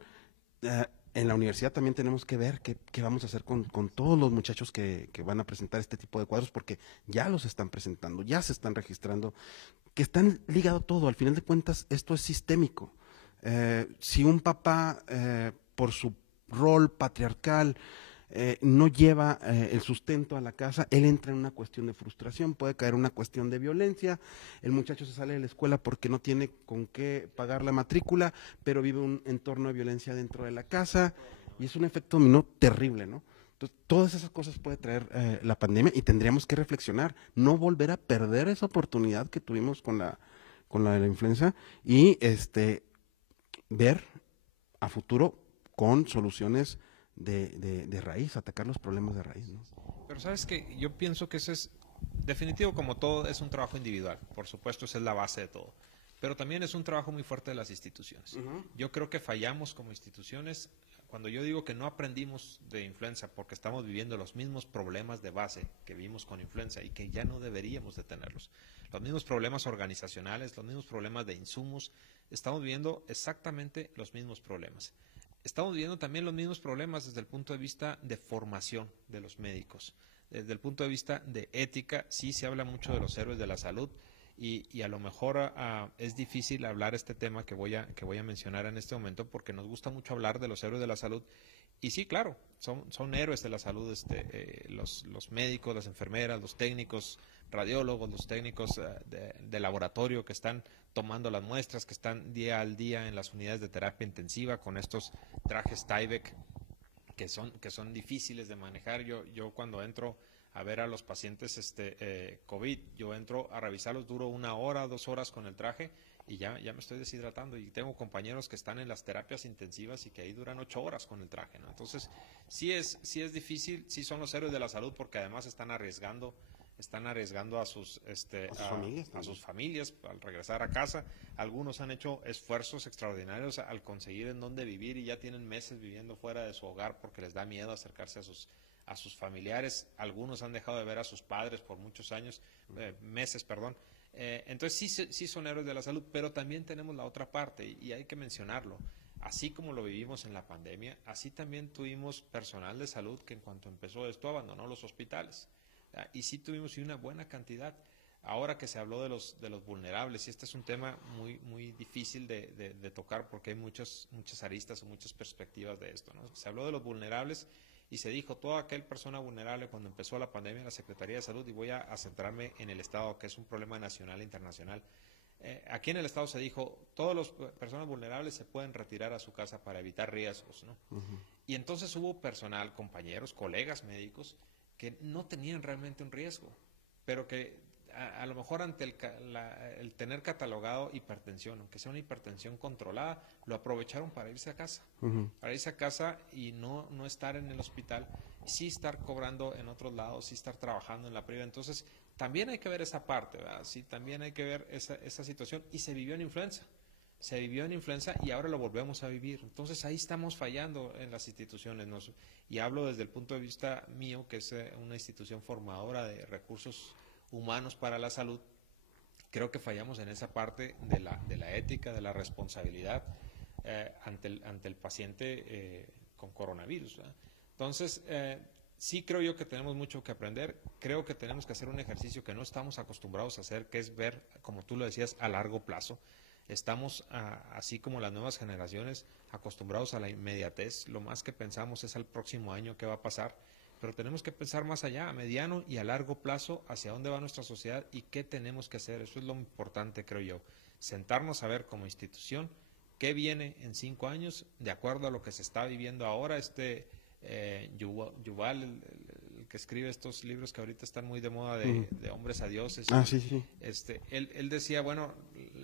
en la universidad también tenemos que ver qué vamos a hacer con todos los muchachos que van a presentar este tipo de cuadros, porque ya los están presentando, ya se están registrando, que están ligados todo. Al final de cuentas, esto es sistémico. Si un papá, por su rol patriarcal, no lleva el sustento a la casa, él entra en una cuestión de frustración, puede caer en una cuestión de violencia, el muchacho se sale de la escuela porque no tiene con qué pagar la matrícula, pero vive un entorno de violencia dentro de la casa, y es un efecto dominó terrible, ¿no? Entonces, todas esas cosas puede traer la pandemia y tendríamos que reflexionar, no volver a perder esa oportunidad que tuvimos con la de la influenza y ver a futuro con soluciones de raíz, atacar los problemas de raíz, ¿no? Pero sabes que yo pienso que ese es definitivo, como todo, es un trabajo individual. Por supuesto, esa es la base de todo. Pero también es un trabajo muy fuerte de las instituciones. Yo creo que fallamos como instituciones cuando yo digo que no aprendimos de influenza porque estamos viviendo los mismos problemas de base que vivimos con influenza y que ya no deberíamos de tenerlos. Los mismos problemas organizacionales, los mismos problemas de insumos, estamos viviendo exactamente los mismos problemas. Estamos viviendo también los mismos problemas desde el punto de vista de formación de los médicos. Desde el punto de vista de ética, sí se habla mucho de los héroes de la salud y a lo mejor es difícil hablar este tema que voy a mencionar en este momento porque nos gusta mucho hablar de los héroes de la salud. Y sí, claro, son héroes de la salud los médicos, las enfermeras, los técnicos, radiólogos, los técnicos de laboratorio que están tomando las muestras, que están día al día en las unidades de terapia intensiva con estos trajes Tyvek que son difíciles de manejar. Yo cuando entro a ver a los pacientes COVID, yo entro a revisarlos, duro 1 hora, 2 horas con el traje y ya me estoy deshidratando y tengo compañeros que están en las terapias intensivas y que ahí duran 8 horas con el traje, ¿no? Entonces, sí es difícil, sí son los héroes de la salud porque además están arriesgando a sus familias al regresar a casa. Algunos han hecho esfuerzos extraordinarios al conseguir en dónde vivir y ya tienen meses viviendo fuera de su hogar porque les da miedo acercarse a sus familiares. Algunos han dejado de ver a sus padres por muchos años, meses, perdón. Entonces sí son héroes de la salud, pero también tenemos la otra parte y hay que mencionarlo. Así como lo vivimos en la pandemia, así también tuvimos personal de salud que en cuanto empezó esto abandonó los hospitales. Y sí tuvimos una buena cantidad. Ahora que se habló de los vulnerables, y este es un tema muy difícil de tocar porque hay muchas aristas o muchas perspectivas de esto, ¿no? Se habló de los vulnerables y se dijo toda aquella persona vulnerable cuando empezó la pandemia en la Secretaría de Salud, y voy a centrarme en el Estado, que es un problema nacional e internacional. Aquí en el Estado se dijo, todas las personas vulnerables se pueden retirar a su casa para evitar riesgos, ¿no? Y entonces hubo personal, compañeros, colegas médicos, que no tenían realmente un riesgo, pero que a lo mejor ante el tener catalogado hipertensión, aunque sea una hipertensión controlada, lo aprovecharon para irse a casa. Para irse a casa y no estar en el hospital, sí estar cobrando en otros lados, sí estar trabajando en la privada. Entonces, también hay que ver esa parte, ¿verdad? Sí, también hay que ver esa situación. Y se vivió en influenza. Y ahora lo volvemos a vivir. Entonces ahí estamos fallando en las instituciones. Y hablo desde el punto de vista mío, que es una institución formadora de recursos humanos para la salud. Creo que fallamos en esa parte de la ética, de la responsabilidad ante el paciente con coronavirus, ¿verdad? Entonces, sí creo yo que tenemos mucho que aprender. Creo que tenemos que hacer un ejercicio que no estamos acostumbrados a hacer, que es ver, como tú lo decías, a largo plazo. Estamos, así como las nuevas generaciones, acostumbrados a la inmediatez. Lo más que pensamos es al próximo año qué va a pasar, pero tenemos que pensar más allá, a mediano y a largo plazo, hacia dónde va nuestra sociedad y qué tenemos que hacer. Eso es lo importante, creo yo. Sentarnos a ver como institución qué viene en 5 años, de acuerdo a lo que se está viviendo ahora. Yuval, el que escribe estos libros que ahorita están muy de moda de hombres a dioses, Sí, sí. Él decía, bueno,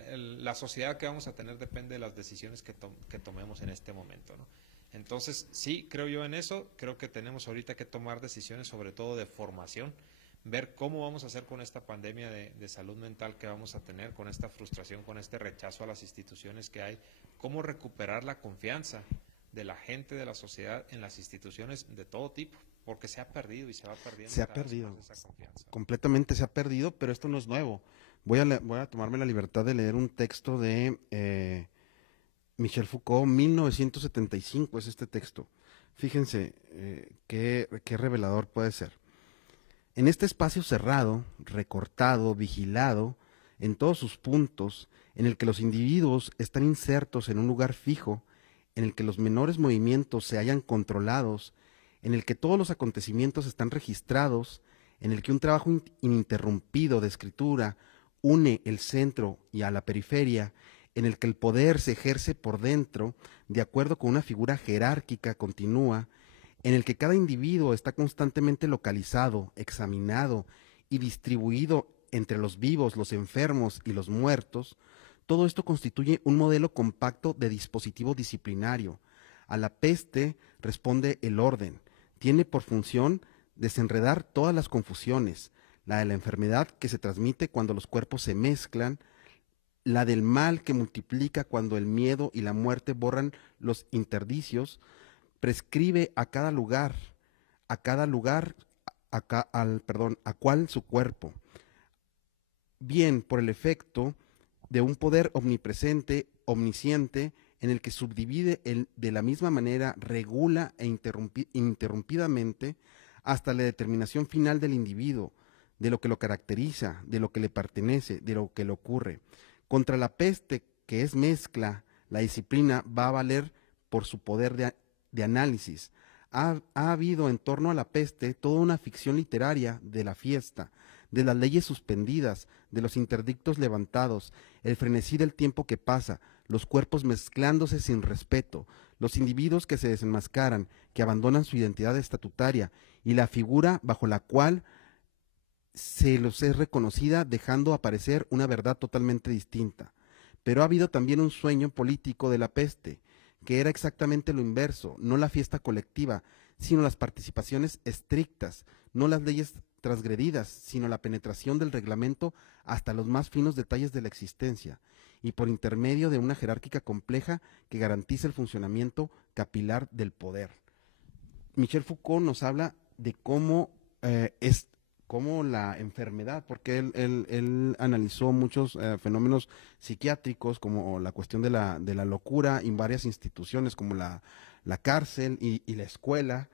la sociedad que vamos a tener depende de las decisiones que tomemos en este momento, ¿no? Entonces, sí, creo yo en eso. Creo que tenemos ahorita que tomar decisiones, sobre todo de formación, ver cómo vamos a hacer con esta pandemia de salud mental que vamos a tener, con esta frustración, con este rechazo a las instituciones que hay, cómo recuperar la confianza de la gente, de la sociedad, en las instituciones de todo tipo, porque se ha perdido y se va perdiendo. Se ha perdido, esa confianza. Completamente se ha perdido, pero esto no es nuevo. Voy a tomarme la libertad de leer un texto de Michel Foucault, 1975 es este texto. Fíjense qué revelador puede ser. En este espacio cerrado, recortado, vigilado, en todos sus puntos, en el que los individuos están insertos en un lugar fijo, en el que los menores movimientos se hallan controlados, en el que todos los acontecimientos están registrados, en el que un trabajo ininterrumpido de escritura une el centro y a la periferia, en el que el poder se ejerce por dentro, de acuerdo con una figura jerárquica continua, en el que cada individuo está constantemente localizado, examinado y distribuido entre los vivos, los enfermos y los muertos, todo esto constituye un modelo compacto de dispositivo disciplinario. A la peste responde el orden. Tiene por función desenredar todas las confusiones, la de la enfermedad que se transmite cuando los cuerpos se mezclan, la del mal que multiplica cuando el miedo y la muerte borran los interdicios, prescribe a cual su cuerpo, bien por el efecto de un poder omnipresente, omnisciente, en el que subdivide de la misma manera, regula e interrumpidamente hasta la determinación final del individuo, de lo que lo caracteriza, de lo que le pertenece, de lo que le ocurre. Contra la peste, que es mezcla, la disciplina va a valer por su poder de análisis. Ha habido en torno a la peste toda una ficción literaria de la fiesta, de las leyes suspendidas, de los interdictos levantados, el frenesí del tiempo que pasa, los cuerpos mezclándose sin respeto, los individuos que se desenmascaran, que abandonan su identidad estatutaria, y la figura bajo la cual se los es reconocida, dejando aparecer una verdad totalmente distinta. Pero ha habido también un sueño político de la peste, que era exactamente lo inverso, no la fiesta colectiva, sino las participaciones estrictas, no las leyes transgredidas, sino la penetración del reglamento hasta los más finos detalles de la existencia, y por intermedio de una jerárquica compleja que garantiza el funcionamiento capilar del poder. Michel Foucault nos habla de cómo cómo la enfermedad, porque él analizó muchos fenómenos psiquiátricos, como la cuestión de la locura en varias instituciones, como la cárcel y la escuela.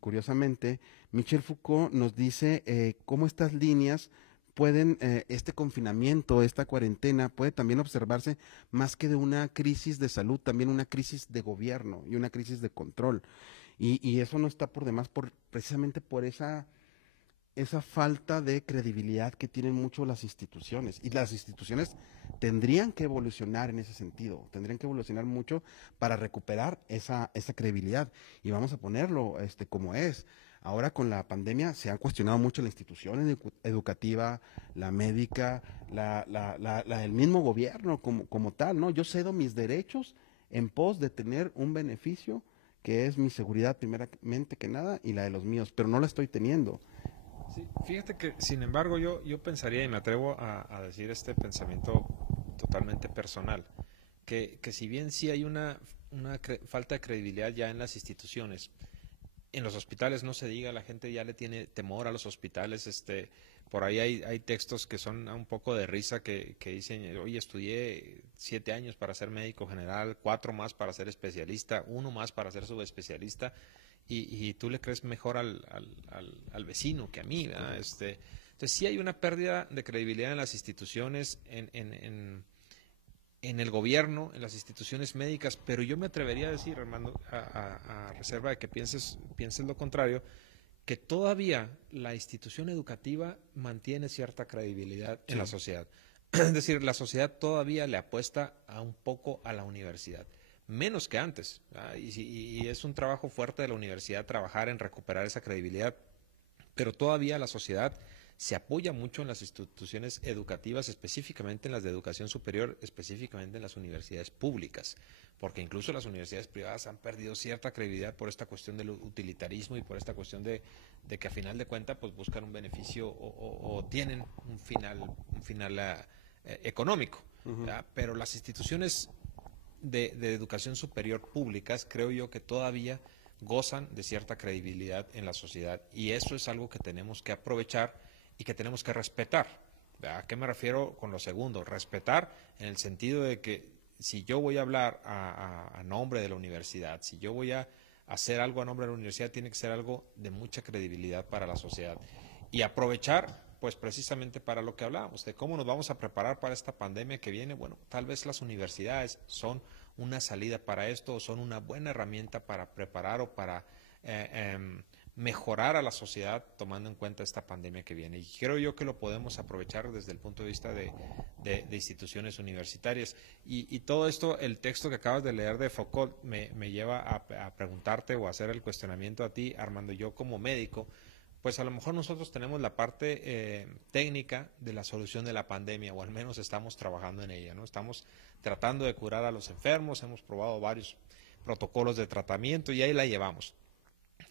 Curiosamente, Michel Foucault nos dice cómo estas líneas pueden, este confinamiento, esta cuarentena, puede también observarse más que de una crisis de salud, también una crisis de gobierno y una crisis de control. Y eso no está por demás, precisamente por esa falta de credibilidad que tienen mucho las instituciones. Y las instituciones tendrían que evolucionar en ese sentido, tendrían que evolucionar mucho para recuperar esa credibilidad. Y vamos a ponerlo como es. Ahora con la pandemia se han cuestionado mucho la institución educativa, la médica, el mismo gobierno como tal, ¿no? Yo cedo mis derechos en pos de tener un beneficio que es mi seguridad primeramente que nada y la de los míos, pero no la estoy teniendo. Sí, fíjate que, sin embargo, yo pensaría, y me atrevo a decir este pensamiento totalmente personal, que si bien sí hay una falta de credibilidad ya en las instituciones, en los hospitales no se diga, la gente ya le tiene temor a los hospitales. Por ahí hay textos que son un poco de risa que dicen, oye, estudié 7 años para ser médico general, 4 más para ser especialista, 1 más para ser subespecialista, y tú le crees mejor al vecino que a mí, ¿verdad? Entonces sí hay una pérdida de credibilidad en las instituciones, en el gobierno, en las instituciones médicas, pero yo me atrevería a decir, Armando, a reserva de que pienses lo contrario, que todavía la institución educativa mantiene cierta credibilidad en la sociedad. Es decir, la sociedad todavía le apuesta a un poco a la universidad, menos que antes. Y es un trabajo fuerte de la universidad trabajar en recuperar esa credibilidad, pero todavía la sociedad se apoya mucho en las instituciones educativas, específicamente en las de educación superior, específicamente en las universidades públicas, porque incluso las universidades privadas han perdido cierta credibilidad por esta cuestión del utilitarismo y por esta cuestión de que a final de cuentas pues buscan un beneficio o tienen un final económico. Pero las instituciones de educación superior públicas creo yo que todavía gozan de cierta credibilidad en la sociedad, y eso es algo que tenemos que aprovechar y que tenemos que respetar. ¿A qué me refiero con lo segundo? Respetar en el sentido de que si yo voy a hablar a nombre de la universidad, si yo voy a hacer algo a nombre de la universidad, tiene que ser algo de mucha credibilidad para la sociedad. Y aprovechar, pues precisamente para lo que hablábamos, de cómo nos vamos a preparar para esta pandemia que viene. Bueno, tal vez las universidades son una salida para esto, o son una buena herramienta para preparar o para mejorar a la sociedad tomando en cuenta esta pandemia que viene. Y creo yo que lo podemos aprovechar desde el punto de vista de instituciones universitarias. Y todo esto, el texto que acabas de leer de Foucault, me lleva a preguntarte o a hacer el cuestionamiento a ti, Armando. Yo como médico, pues a lo mejor nosotros tenemos la parte técnica de la solución de la pandemia, o al menos estamos trabajando en ella, ¿no? Estamos tratando de curar a los enfermos, hemos probado varios protocolos de tratamiento y ahí la llevamos.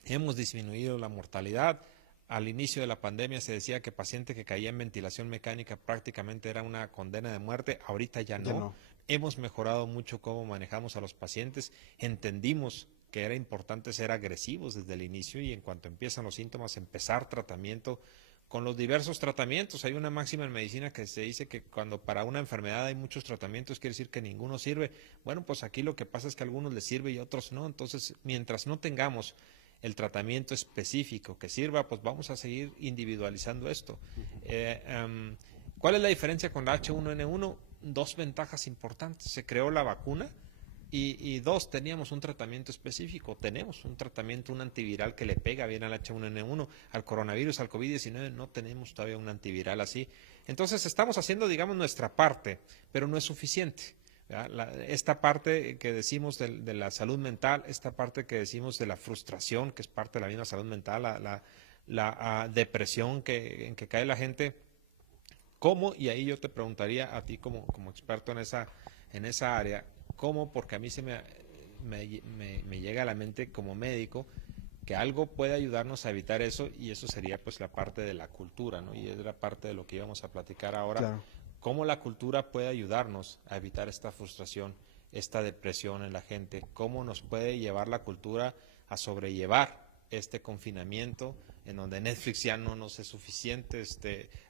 Hemos disminuido la mortalidad. Al inicio de la pandemia se decía que paciente que caía en ventilación mecánica prácticamente era una condena de muerte. Ahorita ya no. Hemos mejorado mucho cómo manejamos a los pacientes. Entendimos que era importante ser agresivos desde el inicio, y en cuanto empiezan los síntomas, empezar tratamiento con los diversos tratamientos. Hay una máxima en medicina que se dice que cuando para una enfermedad hay muchos tratamientos, quiere decir que ninguno sirve. Bueno, pues aquí lo que pasa es que a algunos les sirve y a otros no. Entonces, mientras no tengamos el tratamiento específico que sirva, pues vamos a seguir individualizando esto. ¿Cuál es la diferencia con la H1N1? Dos ventajas importantes. Se creó la vacuna y dos, teníamos un tratamiento específico. Tenemos un tratamiento, un antiviral que le pega bien al H1N1, al coronavirus, al COVID-19, no tenemos todavía un antiviral así. Entonces estamos haciendo, digamos, nuestra parte, pero no es suficiente. Esta parte que decimos de la salud mental, esta parte que decimos de la frustración, que es parte de la misma salud mental, la depresión en que cae la gente, ¿cómo? Y ahí yo te preguntaría a ti como experto en esa área, ¿cómo? Porque a mí me llega a la mente como médico que algo puede ayudarnos a evitar eso, y eso sería pues la parte de la cultura, ¿no? Y es la parte de lo que íbamos a platicar ahora. Claro. ¿Cómo la cultura puede ayudarnos a evitar esta frustración, esta depresión en la gente? ¿Cómo nos puede llevar la cultura a sobrellevar este confinamiento en donde Netflix ya no nos es suficiente,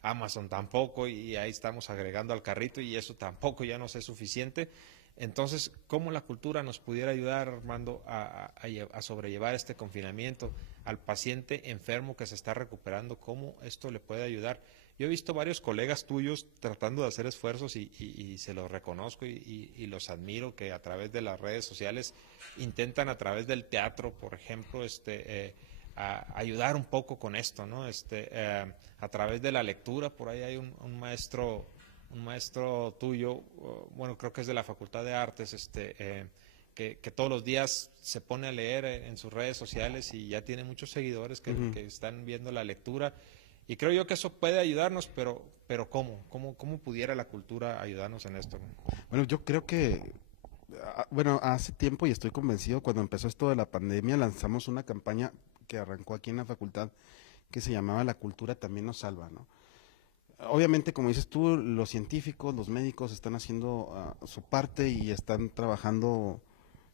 Amazon tampoco, y ahí estamos agregando al carrito y eso tampoco ya nos es suficiente? Entonces, ¿cómo la cultura nos pudiera ayudar, Armando, a sobrellevar este confinamiento? Al paciente enfermo que se está recuperando, ¿cómo esto le puede ayudar? Yo he visto varios colegas tuyos tratando de hacer esfuerzos y se los reconozco y los admiro, que a través de las redes sociales intentan, a través del teatro, por ejemplo, ayudar un poco con esto, ¿no? A través de la lectura. Por ahí hay un maestro tuyo, bueno, creo que es de la Facultad de Artes, que todos los días se pone a leer en sus redes sociales y ya tiene muchos seguidores que están viendo la lectura. Y creo yo que eso puede ayudarnos, pero ¿cómo pudiera la cultura ayudarnos en esto? Bueno, yo creo que, hace tiempo, y estoy convencido, cuando empezó esto de la pandemia, lanzamos una campaña que arrancó aquí en la facultad, que se llamaba La cultura también nos salva, ¿no? Obviamente, como dices tú, los científicos, los médicos están haciendo su parte y están trabajando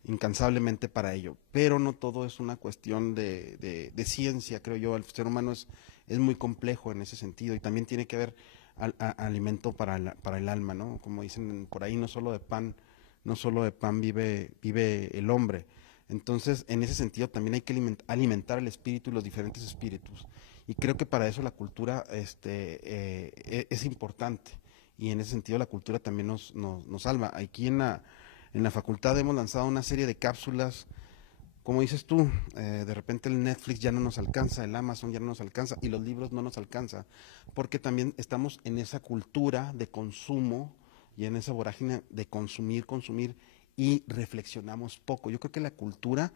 incansablemente para ello, pero no todo es una cuestión de ciencia, creo yo. El ser humano es muy complejo en ese sentido, y también tiene que haber alimento para el alma, ¿no? Como dicen por ahí, no solo de pan vive el hombre. Entonces, en ese sentido también hay que alimentar el espíritu y los diferentes espíritus, y creo que para eso la cultura es importante. y en ese sentido la cultura también nos salva. Aquí en la facultad hemos lanzado una serie de cápsulas, como dices tú, de repente el Netflix ya no nos alcanza, el Amazon ya no nos alcanza y los libros no nos alcanza, porque también estamos en esa cultura de consumo y en esa vorágine de consumir, consumir y reflexionamos poco. Yo creo que la cultura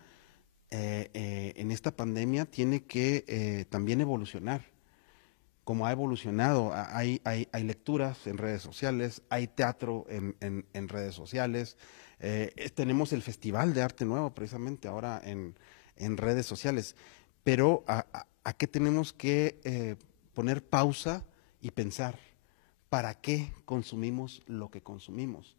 en esta pandemia tiene que también evolucionar, como ha evolucionado. Hay lecturas en redes sociales, hay teatro en redes sociales, tenemos el Festival de Arte Nuevo precisamente ahora en redes sociales, pero ¿a qué tenemos que poner pausa y pensar? ¿Para qué consumimos lo que consumimos?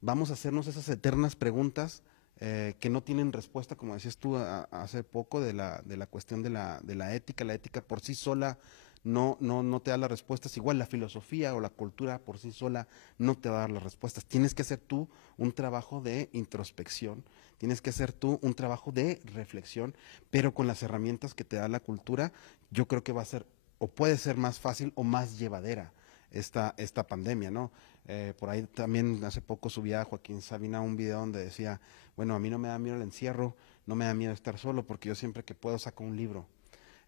Vamos a hacernos esas eternas preguntas que no tienen respuesta, como decías tú hace poco, de la cuestión de la ética. La ética por sí sola no te da las respuestas. Igual la filosofía o la cultura por sí sola no te va a dar las respuestas. Tienes que hacer tú un trabajo de introspección, tienes que hacer tú un trabajo de reflexión, pero con las herramientas que te da la cultura, yo creo que va a ser o puede ser más fácil o más llevadera esta pandemia, ¿no? Por ahí también hace poco subía Joaquín Sabina un video donde decía, bueno, a mí no me da miedo el encierro, no me da miedo estar solo, porque yo siempre que puedo saco un libro.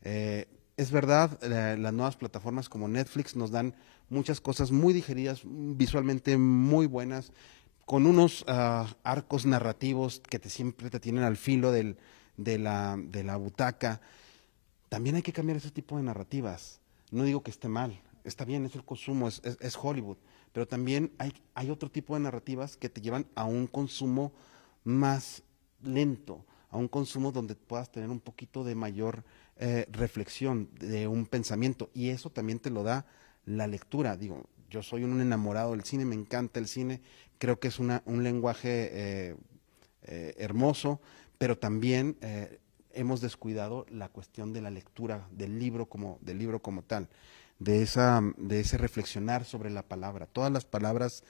Es verdad, las nuevas plataformas como Netflix nos dan muchas cosas muy digeridas, visualmente muy buenas, con unos arcos narrativos que siempre te tienen al filo de la butaca. También hay que cambiar ese tipo de narrativas. No digo que esté mal, está bien, es el consumo, es Hollywood, pero también hay otro tipo de narrativas que te llevan a un consumo más lento, a un consumo donde puedas tener un poquito de mayor reflexión, de un pensamiento, y eso también te lo da la lectura. Digo, yo soy un enamorado del cine, me encanta el cine, creo que es un lenguaje hermoso, pero también hemos descuidado la cuestión de la lectura del libro como tal, de ese reflexionar sobre la palabra. Todas las palabras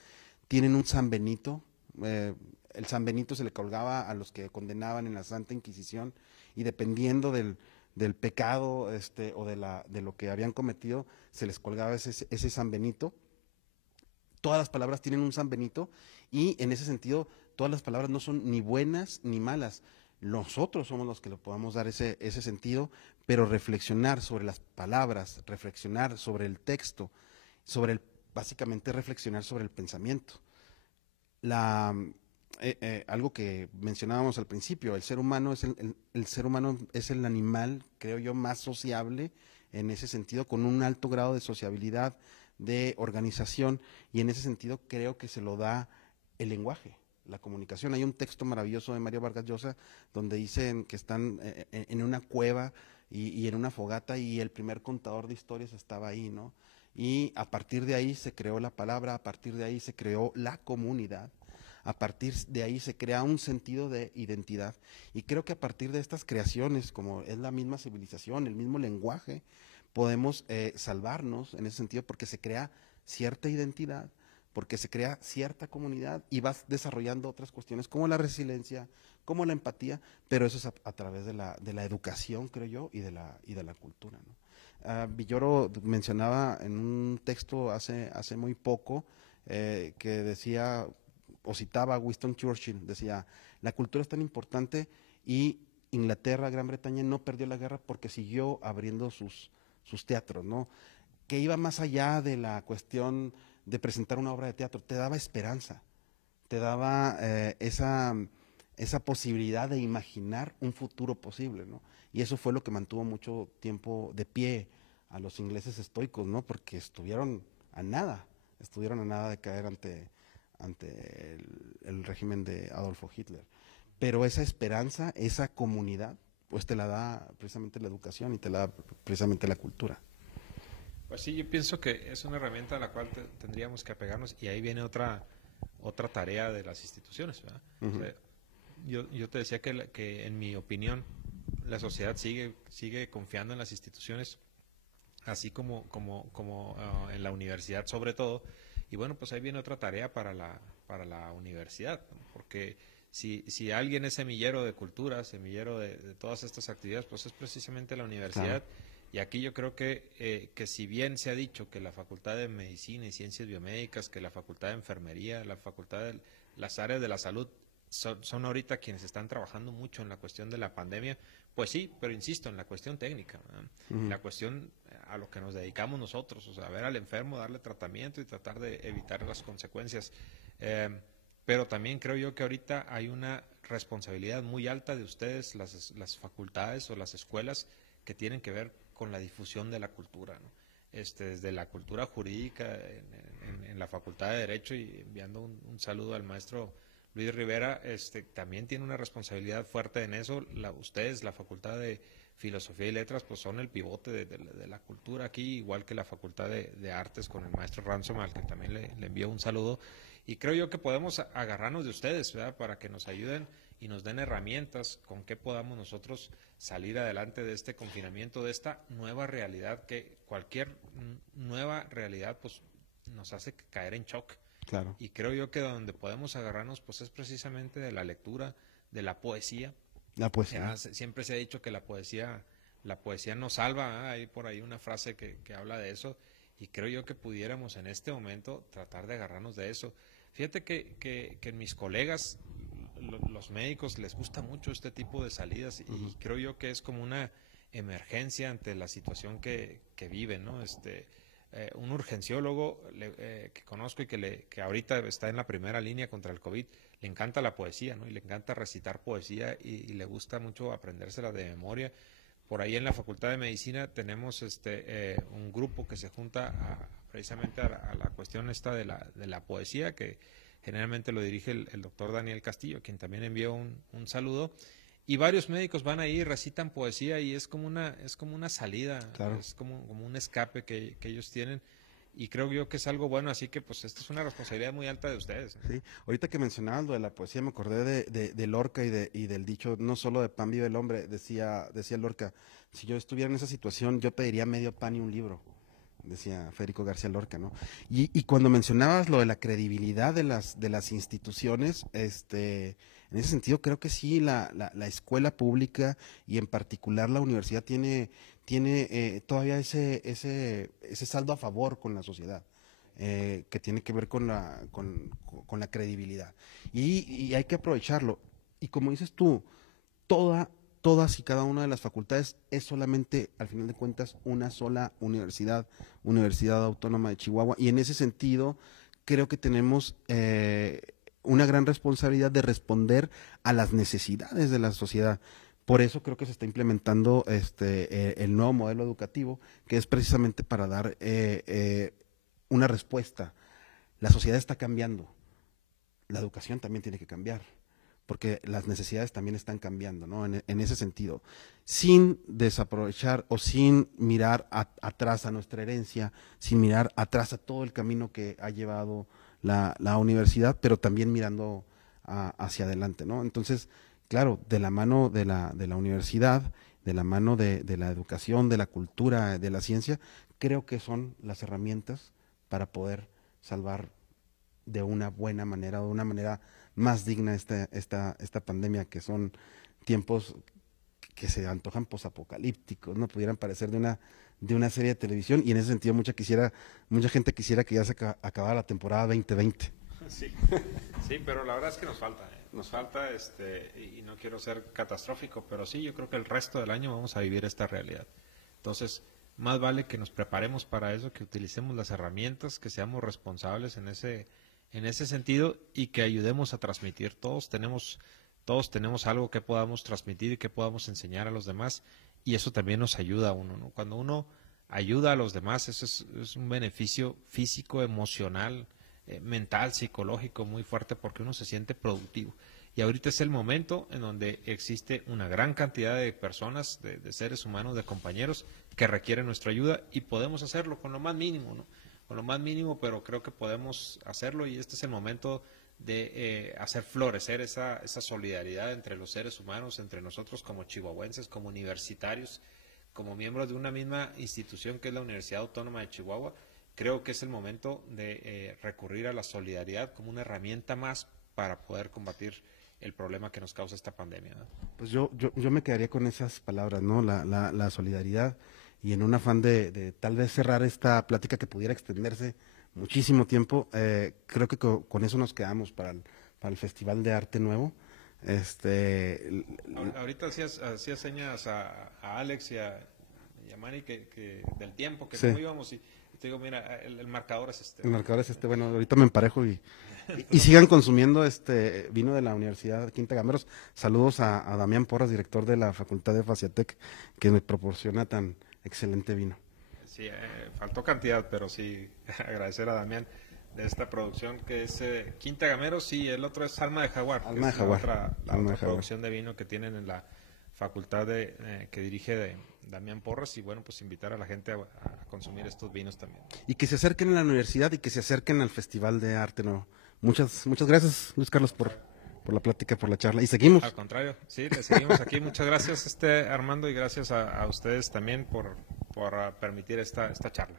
tienen un San Benito. El San Benito se le colgaba a los que condenaban en la Santa Inquisición, y dependiendo del pecado o de lo que habían cometido, se les colgaba ese San Benito. Todas las palabras tienen un San Benito, y en ese sentido todas las palabras no son ni buenas ni malas. Nosotros somos los que le podemos dar ese sentido, pero reflexionar sobre las palabras, reflexionar sobre el texto, básicamente reflexionar sobre el pensamiento. La, Algo que mencionábamos al principio, el ser humano el ser humano es el animal, creo yo, más sociable en ese sentido, con un alto grado de sociabilidad, de organización, y en ese sentido creo que se lo da el lenguaje, la comunicación. Hay un texto maravilloso de Mario Vargas Llosa donde dicen que están en una cueva y en una fogata, y el primer contador de historias estaba ahí, ¿no? Y a partir de ahí se creó la palabra, a partir de ahí se creó la comunidad, a partir de ahí se crea un sentido de identidad, y creo que a partir de estas creaciones, como es la misma civilización, el mismo lenguaje, podemos salvarnos en ese sentido, porque se crea cierta identidad, porque se crea cierta comunidad, y vas desarrollando otras cuestiones como la resiliencia, como la empatía, pero eso es a través de la educación, creo yo, y de la cultura, ¿no? Villoro mencionaba en un texto hace muy poco que decía, o citaba a Winston Churchill, decía, la cultura es tan importante, y Inglaterra, Gran Bretaña no perdió la guerra porque siguió abriendo sus teatros, ¿no? Que iba más allá de la cuestión de presentar una obra de teatro, te daba esperanza, te daba esa posibilidad de imaginar un futuro posible, ¿no? Y eso fue lo que mantuvo mucho tiempo de pie a los ingleses estoicos, ¿no? Porque estuvieron a nada de caer ante el régimen de Adolfo Hitler. Pero esa esperanza, esa comunidad, pues te la da precisamente la educación, y te la da precisamente la cultura. Pues sí, yo pienso que es una herramienta a la cual tendríamos que apegarnos, y ahí viene otra tarea de las instituciones, ¿verdad? O sea, yo te decía que en mi opinión la sociedad sigue confiando en las instituciones, así como en la universidad sobre todo, y bueno, pues ahí viene otra tarea para la universidad, ¿no? Porque si alguien es semillero de cultura, semillero de todas estas actividades, pues es precisamente la universidad. Claro. Y aquí yo creo que si bien se ha dicho que la Facultad de Medicina y Ciencias Biomédicas, que la Facultad de Enfermería, la Facultad de las áreas de la salud son ahorita quienes están trabajando mucho en la cuestión de la pandemia, pues sí, pero insisto, en la cuestión técnica, la cuestión a lo que nos dedicamos nosotros, o sea, ver al enfermo, darle tratamiento y tratar de evitar las consecuencias. Pero también creo yo que ahorita hay una responsabilidad muy alta de ustedes, las facultades o las escuelas, que tienen que ver con la difusión de la cultura, ¿no? Desde la cultura jurídica en la Facultad de Derecho, y enviando un saludo al maestro Luis Rivera, también tiene una responsabilidad fuerte en eso. Ustedes, la Facultad de Filosofía y Letras, pues son el pivote de la cultura aquí, igual que la Facultad de Artes con el maestro Ransom, al que también le envío un saludo. Y creo yo que podemos agarrarnos de ustedes, ¿verdad?, para que nos ayuden y nos den herramientas con que podamos nosotros salir adelante de este confinamiento, de esta nueva realidad, que cualquier nueva realidad pues nos hace caer en shock. Claro. Y creo yo que donde podemos agarrarnos pues es precisamente de la lectura, de la poesía. La poesía. Siempre se ha dicho que la poesía nos salva, ¿eh? Hay por ahí una frase que habla de eso, y creo yo que pudiéramos en este momento tratar de agarrarnos de eso. Fíjate que en mis colegas, los médicos, les gusta mucho este tipo de salidas, y creo yo que es como una emergencia ante la situación que viven, ¿no? Un urgenciólogo que conozco y que ahorita está en la primera línea contra el COVID, le encanta la poesía, ¿no? Y le encanta recitar poesía, y le gusta mucho aprendérsela de memoria. Por ahí en la Facultad de Medicina tenemos un grupo que se junta precisamente a la cuestión esta de la poesía, que generalmente lo dirige el doctor Daniel Castillo, quien también envió un saludo. Y varios médicos van ahí, recitan poesía, y es como una salida, claro, es como un escape que ellos tienen. Y creo yo que es algo bueno, así que pues esta es una responsabilidad muy alta de ustedes, ¿no? Sí, ahorita que mencionabas lo de la poesía, me acordé de Lorca y del dicho, no solo de pan vive el hombre, decía Lorca, si yo estuviera en esa situación, yo pediría medio pan y un libro, decía Federico García Lorca, ¿no? Y cuando mencionabas lo de la credibilidad de las instituciones, en ese sentido creo que sí, la escuela pública y en particular la universidad tiene todavía ese saldo a favor con la sociedad, que tiene que ver con la credibilidad. Y hay que aprovecharlo. Y como dices tú, todas y cada una de las facultades es solamente, al final de cuentas, una sola universidad, Universidad Autónoma de Chihuahua, y en ese sentido creo que tenemos una gran responsabilidad de responder a las necesidades de la sociedad. Por eso creo que se está implementando el nuevo modelo educativo, que es precisamente para dar una respuesta. La sociedad está cambiando, la educación también tiene que cambiar, porque las necesidades también están cambiando, ¿no? En ese sentido, sin desaprovechar o sin mirar atrás a nuestra herencia, sin mirar atrás a todo el camino que ha llevado la universidad, pero también mirando hacia adelante, ¿no? Entonces, claro, de la mano de la universidad, de la mano de la educación, de la cultura, de la ciencia, creo que son las herramientas para poder salvar de una buena manera, o de una manera más digna esta pandemia, que son tiempos que se antojan posapocalípticos, ¿no? Pudieran parecer de una serie de televisión, y en ese sentido mucha gente quisiera que ya se acabara la temporada 2020. Sí, sí, pero la verdad es que nos falta, nos falta, y no quiero ser catastrófico, pero sí, yo creo que el resto del año vamos a vivir esta realidad. Entonces, más vale que nos preparemos para eso, que utilicemos las herramientas, que seamos responsables en ese sentido, y que ayudemos a transmitir. Todos tenemos algo que podamos transmitir y que podamos enseñar a los demás, y eso también nos ayuda a uno, ¿no? Cuando uno ayuda a los demás, eso es un beneficio físico, emocional, mental, psicológico muy fuerte, porque uno se siente productivo. Y ahorita es el momento en donde existe una gran cantidad de personas, de seres humanos, de compañeros que requieren nuestra ayuda, y podemos hacerlo con lo más mínimo, ¿no? Con lo más mínimo, pero creo que podemos hacerlo, y este es el momento de hacer florecer esa solidaridad entre los seres humanos, entre nosotros como chihuahuenses, como universitarios, como miembros de una misma institución que es la Universidad Autónoma de Chihuahua. Creo que es el momento de recurrir a la solidaridad como una herramienta más para poder combatir el problema que nos causa esta pandemia, ¿no? Pues yo me quedaría con esas palabras, ¿no? La solidaridad. y en un afán de tal vez cerrar esta plática que pudiera extenderse muchísimo tiempo, creo que con eso nos quedamos para el Festival de Arte Nuevo. Ahorita hacías señas a Alex y a Manny que del tiempo, que Sí. cómo íbamos, y te digo, mira, el marcador es este. El marcador es bueno, ahorita me emparejo y sigan consumiendo vino de la Universidad Quinta Gameros. Saludos a Damián Porras, director de la Facultad de Faciatec, que me proporciona tan excelente vino. Sí, faltó cantidad, pero sí, agradecer a Damián de esta producción que es Quinta Gameros, y el otro es Alma de Jaguar. Alma de que es Jaguar. La Alma de otra Jaguar. producción de vino que tienen en la facultad que dirige Damián Porras, y bueno, pues invitar a la gente a consumir estos vinos también. Y que se acerquen a la universidad y que se acerquen al Festival de Arte Nuevo. Muchas gracias, Luis Carlos, por la plática, por la charla. Y seguimos. Al contrario, sí, le seguimos aquí. Muchas gracias, Armando, y gracias a ustedes también por permitir esta charla.